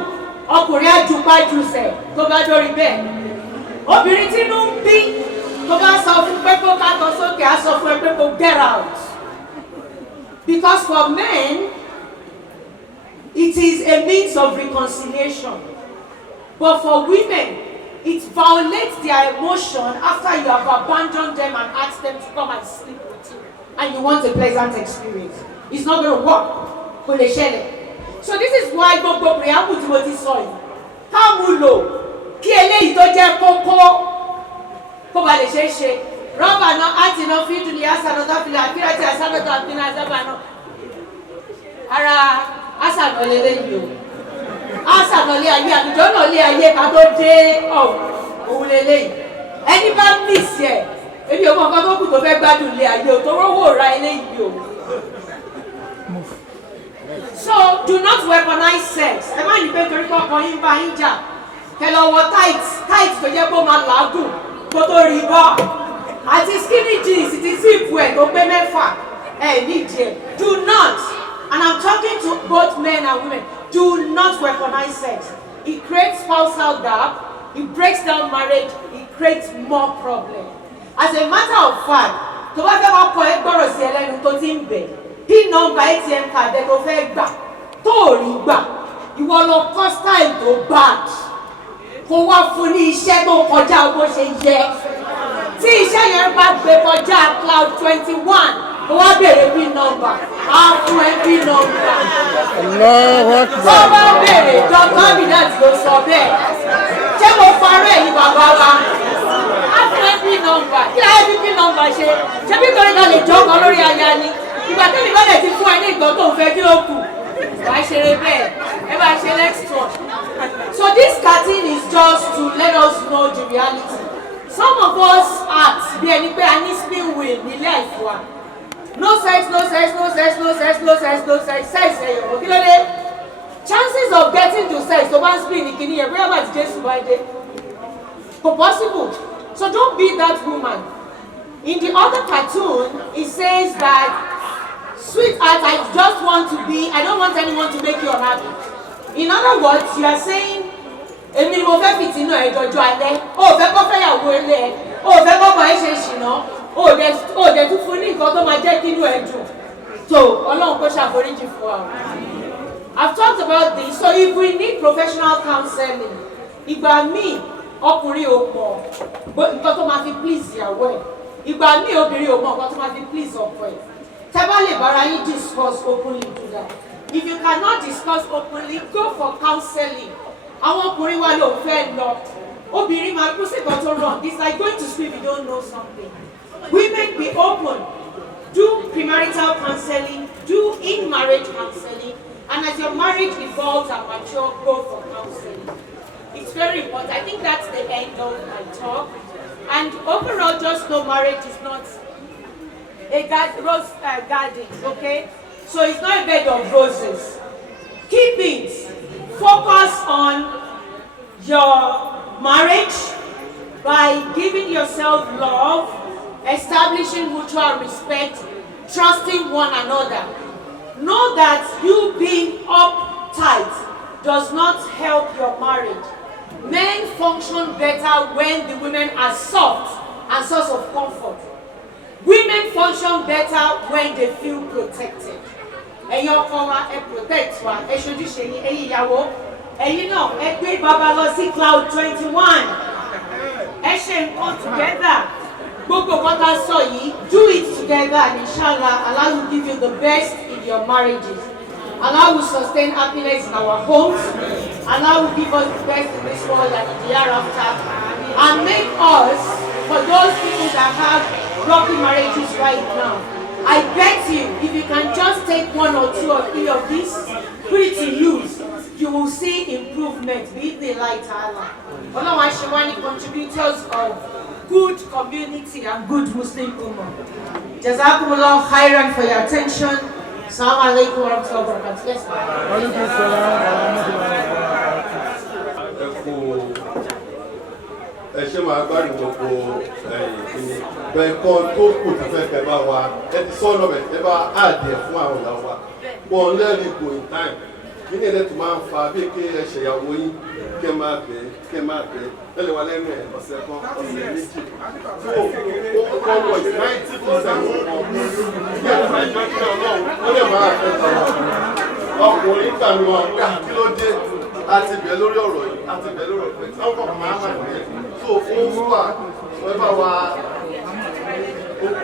ọkùnrin á ju pájú sẹ̀ tó bá dórí bẹ́ẹ̀. Obìnrin tínú ń bí tó bá sọ fún pé kó ká tọ́ sókè á sọ fún ẹ pé kó get out. Because for men, it is a means of reconciliation. But for women, it violates their emotion after you have abandoned them and asked them to come and sleep with you. And you want a pleasant experience. It's not going to work. So this is why gbogbo preamble tí mo ti sọ yìí. Ká mú lò kí eléyìí tó jẹ́ kókó kó ba lè ṣe é ṣe. Rọ́bà náà á ti ná fídùn ní àṣàlọ́tà fìlà àkírà tí àṣàlọ́tà àbínú àṣàbà náà. Ara àṣàlọ́ lélẹ́yìí o. Àṣàlọ́ lé ayé àbíjọ́ náà lé ayé ká tó dé òun lélẹ́yìí. Ẹni bá miss ẹ̀, ebi ò mọ nǹkan tó kù tó fẹ́ gbádùn lé ayé o, tó rówó ra eléyìí o. So do not weaponize sex. Ẹ má yìí pé torí kọ́ ọkọ yín bá yín jà. Kẹlọ wọ tight tó jẹ́ pé ó máa làágùn kó tó rí bọ́. Àti skinny jeans ti zip ẹ̀ tó pé mẹ́fà. Nídìí ẹ̀. Do not, and I'm talking to both men and women, do not weaponize sex. It creates spousal gap, it breaks down marriage, it creates more problems. As a matter of fact, tó bá fẹ́ kọ́ ẹ gbọ́rọ̀ sí ẹlẹ́nu tó ti ń bẹ̀. Pin number ATM card ẹ tó fẹ́ gbà tó rí gbà, ìwọ lọ kọ́ style tó bad kó wá fún ní iṣẹ́ tó kọjá bó ṣe yẹ. Tí iṣẹ́ yẹn bá gbé kọjá cloud 21 kó wá bèrè pin number, á fún ẹ pin number. Tó bá bèrè dọ́kọ́ àbídáàtì ló sọ bẹ́ẹ̀. Ṣé mo parẹ́ yìí bàbá wa? Á fún ẹ pin number. Kí láyé fi pin number ṣe? Ṣé bí torí náà lè jọ́kọ̀ lórí aya ni? Ìgbà tó ní bọ́lẹ̀ ti fún ẹ ní ìgbọ́n tó ń fẹ́ kí ló kù. Wà á ṣeré bẹ́ẹ̀, ẹ bá ṣe next one. So this cartoon is just to let us know the reality. Some of us act bí ẹni pé a ní spin wheel nílé àìfọ́. No sex, no sex, no sex, no sex, no sex, no sex, sex ẹ̀yọ̀ kí ló dé? Chances of getting to sex tó bá ń spin ní kíní yẹn bóyá bá ti Jésù bá dé. Kò possible. So don't be that woman. In the other cartoon, it says that, sweetheart, I just want to be, I don't want anyone to make you unhappy. In other words, you are saying, èmi ni mo fẹ́ fìtínà ẹ jọjọ alẹ́, o ò fẹ́ kó fẹ́yàwó ilé ẹ, o ò fẹ́ kó bọ̀ ẹ́ ṣe ṣìnà, o ò dẹ̀ tún fún ní nǹkan tó máa jẹ́ kí inú ẹ dùn. So, Ọlọ́run kó ṣàforíjì fún wa. I've talked about this, so if we need professional counseling, ìgbà míì ọkùnrin ò mọ̀ nǹkan tó máa fi please ìyàwó ẹ̀. Ìgbà míì obìnrin ò mọ̀ nǹkan tó máa fi please ọkọ ẹ̀. Tẹ́ bá lè bára yín discuss openly, do that. If you cannot discuss openly, go for counseling. Àwọn ọkùnrin wa ló fẹ́ lọ. Obìnrin máa kú sí nǹkan tó wrong. It's like going to school if you don't know something. Women, be open. Do premarital counseling. Do in-marriage counseling. And as your marriage evolves and matures, go for counseling. It's very important. I think that's the end of my talk. And overall, just know marriage is not a garden, okay? So it's not a bed of roses. Keep it. Focus on your marriage by giving yourself love, establishing mutual respect, trusting one another. Know that you being uptight does not help your marriage. Men function better when the women are soft and source of comfort. Women function better when they feel protected. Ẹ̀yin ọkọ wa ẹ protect wa, ẹ ṣojúṣe yín, ẹ̀yin ìyàwó, ẹ̀yin náà ẹ gbé bàbá lọ sí cloud 21. Ẹ ṣe nǹkan together. Gbogbo nǹkan tá a sọ yìí, do it together and inshallah Allah will give you the best in your marriages. Allah will sustain happiness in our homes. Allah will give us the best in this world and in the hereafter. And make us, for those people that have broken marriages right now, I bet you, if you can just take 1 or 2 or 3 of these, put it to use, you will see improvement. Be the light, Allah. Ọlọ́run Aṣèwání contributors of good community and good Muslim ummah. Jazakumullah khairan for your attention. Assalamu alaikum warahmatullahi wabarakatuh. Yes, ẹ ṣe máa gbádùn gbogbo bẹ́ẹ̀ kọ́ tó kù tí fẹ́ kẹ́ bá wa ẹ ti sọ ọ́nà bẹ̀ ẹ bá àdìẹ fún àwọn ìyàwó wa wọn lẹ́rìí go in time nínú ẹ̀rẹ́ tó máa ń fa bí kí ẹ ṣèyàwó yín kẹ́ máa bẹ̀ ẹ lè wà lẹ́nu ẹ̀ ọ̀sẹ̀ kan ọ̀sẹ̀ méjì tó kọ́ wọ̀ 90% ọ̀pọ̀ bí ẹ máa jọ kí ọlọ́run ó lè máa fẹ́ tọ̀wọ̀ ọkùnrin kànú ọ̀gá kí ló dé àti bẹ̀ lórí ọ̀rọ̀ yìí àti bẹ̀ lórí ọ̀rọ̀ yìí ọkọ̀ máa máa ń bẹ̀ so fún wa ẹ bá wa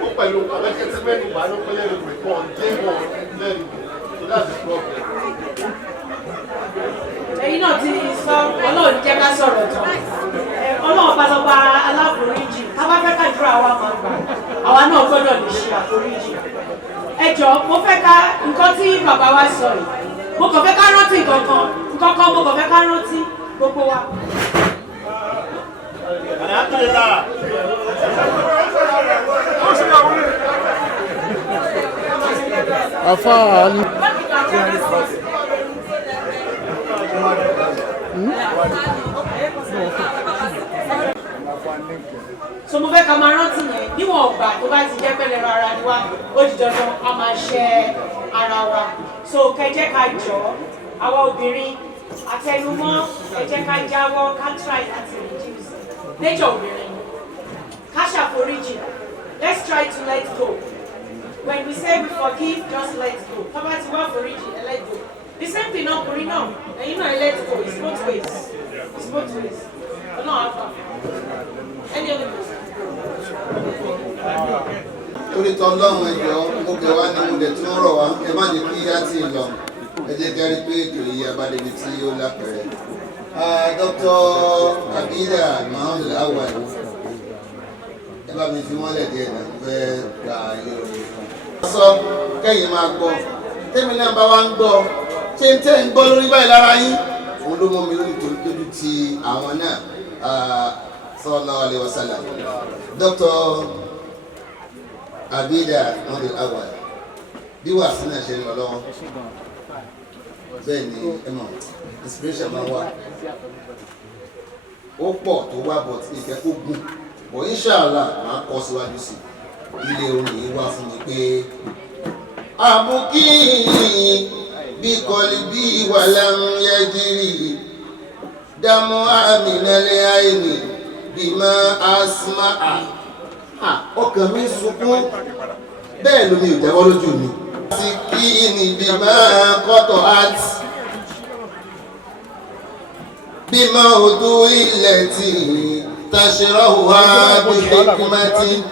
ó pẹ̀lú ọ̀gẹ́gẹ́sí mẹ́rin wà ló pẹ́lẹ́ rẹ̀ pẹ̀lú ọ̀dẹ́ wọn lẹ́rìí so that's the problem. ẹ̀yin náà ti sọ ọlọ́run jẹ́ ká sọ̀rọ̀ tán ọlọ́run pátápá aláforíjì ká bá fẹ́ kájúra àwa máa gbà àwa náà gbọ́dọ̀ lè ṣe àforíjì. ẹ jọ̀ọ́ mo fẹ́ ká nǹkan tí bàbá wa sọ yìí mo kàn fẹ́ ká rántí nǹkan kan mo kàn fẹ́ ká rántí gbogbo wa. Afáàní. So mo fẹ́ ká máa rántí yẹn níwọ̀n ọgbà tó bá ti jẹ́ pẹ́lẹ́ rárá ni wá ó di dandan a máa ṣe ara wa so kẹjẹ́ ká jọ àwa obìnrin àtẹnumọ́ kẹjẹ́ ká jáwọ́ ká try láti reduce nature obìnrin ká ṣàforíjì let's try to let go when we say we forgive just let go tọ́ba ti wá foríjì ẹ let go the same thing ọkùnrin náà ẹ̀yin náà ẹ let go it's both ways ọlọ́run àfà ẹni ọdún kò sí. torí tọ́ lọ́run ẹjọ́ mo bẹ̀ wá ní mo dẹ̀ tún rọ̀ wá ẹ má jẹ́ kí á ti lọ ẹ jẹ́ kí á rí pé ètò yìí abádẹ́bi tí ó lápẹ̀rẹ̀. Dr. Abida Mahmoud Awal ẹ bá mi fi wọ́n lẹ̀ díẹ̀ náà fẹ́ gba ilé orin kan. sọ kẹ́yìn máa gbọ́ tẹ́mi náà bá wá ń gbọ́ ṣé ń tẹ́ ń gbọ́ lórí báyìí lára yín òun ló mọ́ mi lórí lójú ti àwọn náà sallallahu alaihi wasallam. Dr. Abida Mahmoud Awal bí wàá sí náà ṣe ń lọ lọ́wọ́ bẹ́ẹ̀ ni ẹ mọ̀ inspiration máa wà ó pọ̀ tó wá bọ̀ tí ìfẹ́ kó gùn bọ̀ inshallah máa kọ́ síwájú sí ilé orin yìí wá fún mi pé àbùkí bí kọ́lí bí walam yajri damu aminale aini bima asma'a ọkàn mi sunkún bẹ́ẹ̀ lómi ò jẹ́wọ́ lójú mi. Sikini bima qata'at bima udu illati tashrahuha bi hikmati.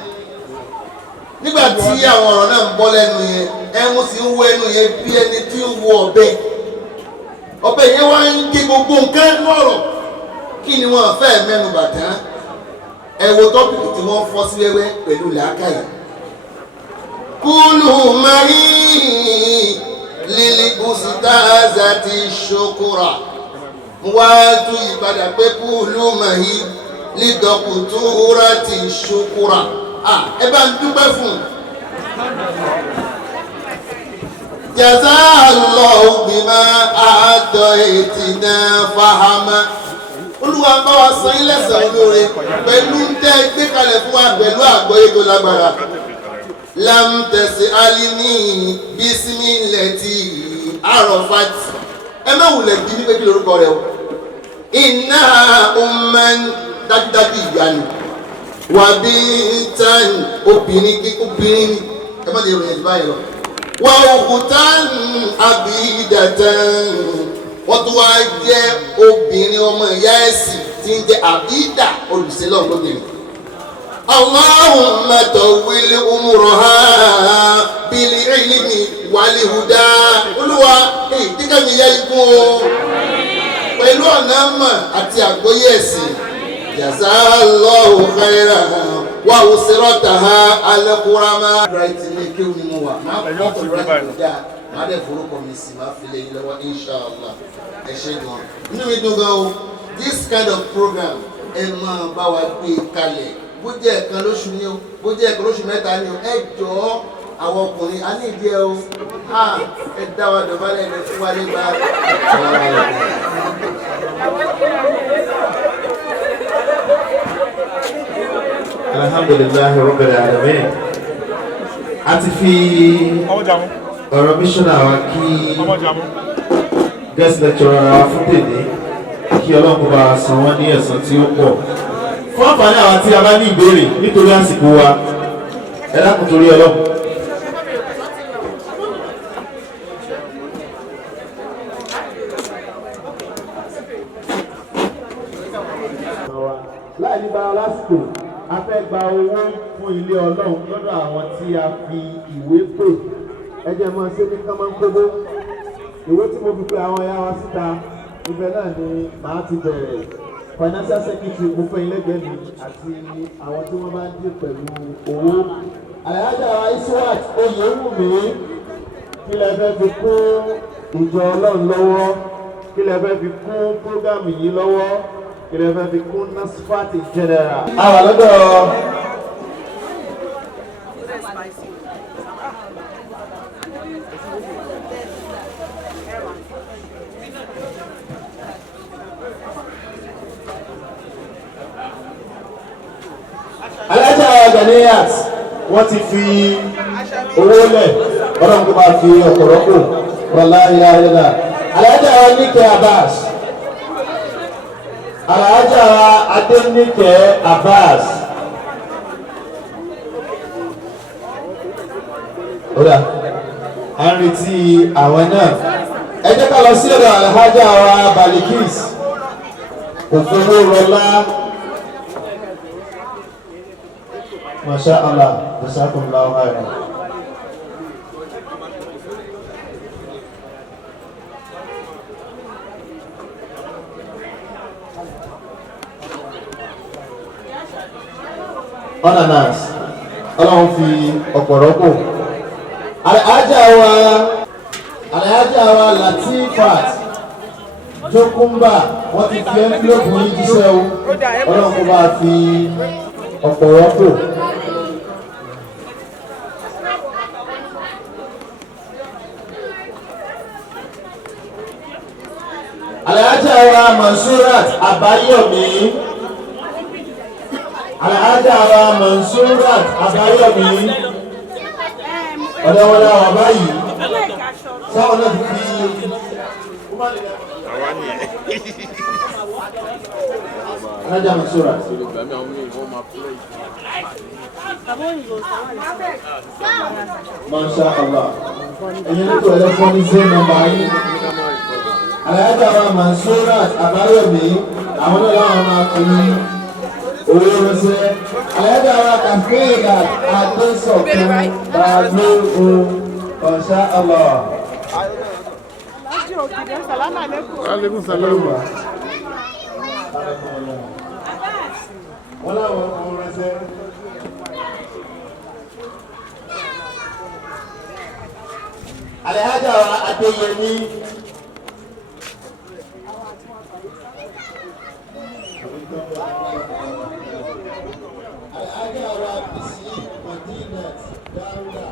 Nígbà tí àwọn ọ̀rọ̀ náà ń bọ́ lẹ́nu yẹn ẹ̀mú sì ń wọ ẹnu yẹn bí ẹni tí ń wọ ọ̀bẹ yẹn wá ń gé gbogbo nǹkan ẹnu ọ̀rọ̀ kí ni wọ́n fẹ́ mẹ́nu bàtà ẹ wo tọ́pìkì tí wọ́n fọ́ sí wẹ́wẹ́ pẹ̀lú làákàyè. Kúlù mari lílí ustazati ṣokòrà wá tú ìpadà pé kúlù mari lídọ̀kùtúrà ti ṣokòrà ẹ bá ń dúpẹ́ fún jazallahu bima a'taytina fahama. Olúwa bá wa san ilé ẹ̀san olóore pẹ̀lú tẹ́ gbé kalẹ̀ fún wa pẹ̀lú àgbọ́yé tó lágbára. Lam tas'alni bísímì lẹ́tì arafat. Ẹ má wulẹ̀ bí wípé kí lórúkọ rẹ o. Inna umman dájúdájú ìyá ni. wàbí tán obìnrin obìnrin ẹ má lè rìn ẹ̀dùn báyìí lọ. wà òkútán àbí ìdàtàn wọ́n tún wá jẹ́ obìnrin ọmọ ìyá ẹ̀sìn tí ń jẹ́ àbídà olùsílọ̀ lóbìnrin. Allahumma tawwil umuraha bil ilmi wal huda. Olúwa díkà mi yá ikú o pẹ̀lú ọ̀nà àmà àti àgbọ́yé ẹ̀sìn. Jazallahu khairan wa usrataha al-kurama. Right ní kí ni mo wà máa kọ́ ọ̀rọ̀ right kọjá máa dẹ̀ forúkọ mi sí máa fi lè yín lọ́wọ́ inshallah ẹ ṣe gan. Inú mi dùn gan o this kind of program ẹ máa bá wa gbé kalẹ̀ bó jẹ́ ẹ̀kan lóṣù ni o bó jẹ́ ẹ̀kan lóṣù mẹ́ta ni o ẹ jọ̀ọ́ àwọn ọkùnrin a ní ìdí ẹ o ẹ dá wa dọ̀bálẹ̀ ẹ fún wa nígbà. Alhamdulillahi Rabbil Alamin. A ti fi ọ̀rọ̀ mísọ́nà wa kí guest lecturer wa fún tèmi kí Ọlọ́run bá san wọ́n ní ẹ̀san tí ó pọ̀. Fún àǹfààní àwọn tí a bá ní ìbéèrè nítorí àsìkò wa ẹ dákun torí Ọlọ́run. Láì ní bá lásìkò a fẹ́ gba owó fún ilé Ọlọ́run lọ́dọ̀ àwọn tí a fi ìwé pè ẹ jẹ́ mọ́ ṣé ní kán máa ń kóbó ìwé tí mo fi pe àwọn ẹ̀yà wa síta ibẹ̀ náà ni màá ti bẹ̀rẹ̀ financial secretary mo fẹ́ ilẹ́gbẹ̀ẹ́ mi àti àwọn tí wọ́n bá ń dì pẹ̀lú owó. Àyájọ́ Iswat Oyèwùmí kí lẹ fẹ́ fi kún ìjọ Ọlọ́run lọ́wọ́ kí lẹ fẹ́ fi kún prógámù yìí lọ́wọ́ kí lẹ fẹ́ fi kún Nasfat general. Àwa lọ́dọ̀ alájà Ghaniyat wọ́n ti fi owó lẹ̀ Ọlọ́run tó máa fi ọ̀pọ̀lọpọ̀ wàlá ilá ilá. Alájà Níkẹ́ Abbas alájà Adéníkẹ́ Abbas ọ̀dà à ń retí àwọn náà. Ẹ jẹ́ ká lọ sí ọ̀dọ̀ alájà wa Balikis òfòwò rọlá. Masya Allah, jazakumullahu khairan. Onanas, Ọlọ́run fi ọ̀pọ̀rọ̀pọ̀. Alhaja wa Latifat Jokumba wọ́n ti fi envelope yìí jíṣẹ́ o. Ọlọ́run kó bá fi ọ̀pọ̀rọ̀pọ̀. Alhaja wa Mansurat Abayomi. Alhaja wa Mansurat Abayomi. Ọ̀dọ́wọ́lá wà báyìí. Sáwọn náà ti fi Alhaja Mansurat. Masha Allah. Ẹ̀yin ní tó ẹlẹ́fọ́n ní zé nọ́mbà yìí. Alhaja wa Mansurat Abayomi àwọn náà láwọn máa fi owó ránṣẹ́. Alhaja wa Kàfíìlà Adésọ̀kan Balógun Masha Allah. Aleykum salaam. Wọ́n láwọn owó ránṣẹ́. Alhaja wa Adéyẹmí. Alhaja wa Bisi Madinat Dauda.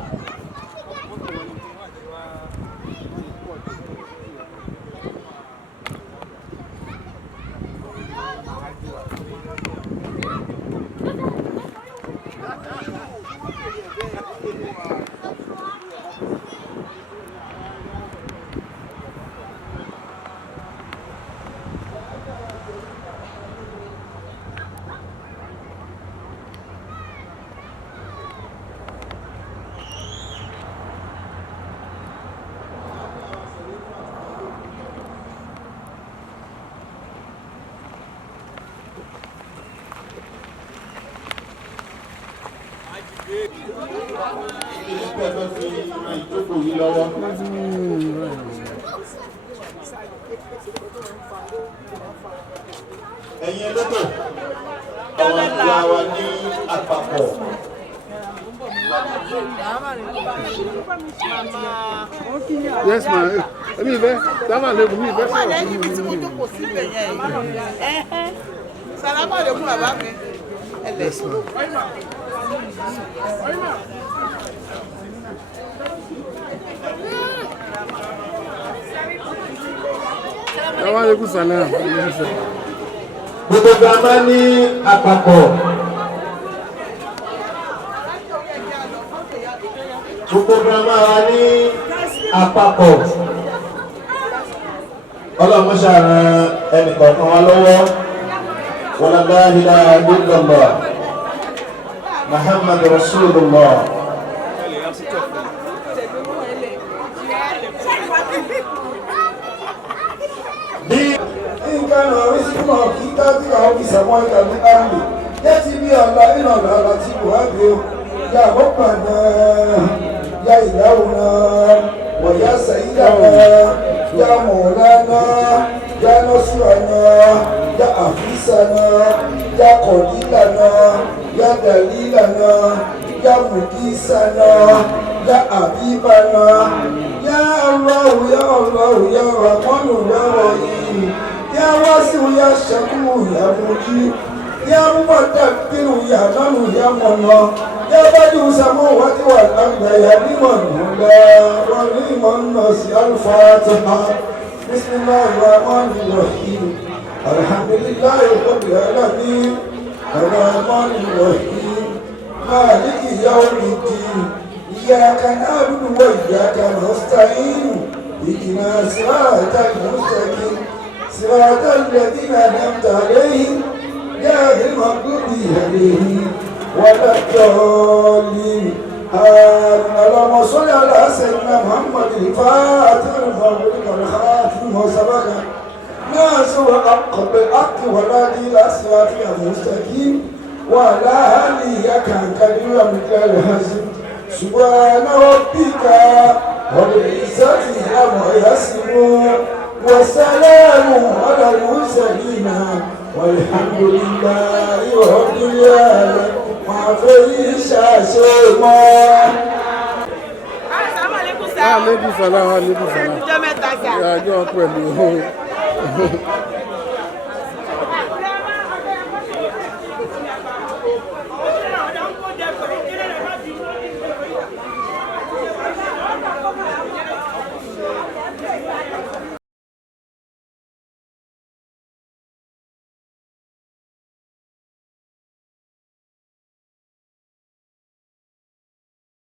Ìgbẹ́fẹ́ fi ìjókòó yìí lọ́wọ́. Ẹ̀yin elétò, àwọn ìyá wa ní àpapọ̀. Yes, ma. Èmi ìfẹ́, sábà lẹ́kùn mi ìfẹ́ sọ̀rọ̀. Lẹ́yìn ibi tí mo jókòó sílẹ̀ yẹn. Sàlámà lè fún bàbá mi. Yes, ma. Sábà lẹ́kùn sàlám. Gbogbo grandma ní àpapọ̀. Gbogbo grandma wa ní àpapọ̀. Ọlọ́run ṣàrán ẹnìkọ̀ọ̀kan wa lọ́wọ́. Wala ilaha illallah. Muhammad Rasulullah. إن كان رزقنا في كتابك أو في سماوات الأرض يأتي به الله إلى التي تهاجر يا ربنا يا إلهنا ويا سيدنا يا مولانا يا نصرنا يا حفيظنا يا قديرنا يا دليلنا يا مقيسنا يا حبيبنا يا الله يا الله يا رحمن يا رحيم يا واسع يا شكور يا مجيب يا متكبر يا من يا منى يا بديع السماوات والارض يا لمن هدى ولمن نسي الفاتحه بسم الله الرحمن الرحيم الحمد لله رب العالمين الرحمن الرحيم مالك يوم الدين إياك نعبد وإياك نستعين اهدنا صراط المستقيم صراط الذين أنعمت عليهم غير المغضوب عليهم ولا الضالين اللهم صل على سيدنا محمد الفاتح المغلوب والخاتم وسبق ناصر الحق بالحق والهادي إلى صراطك المستقيم وعلى آله كان كبيرا من الحزن سبحان ربك رب العزة عما يصفون والسلام على المرسلين والحمد لله رب العالمين ما فيش شيء Aleykum salaam, aleykum salaam. Ọjọ́ mẹ́ta sà. Ìyá àjọ pẹ̀lú.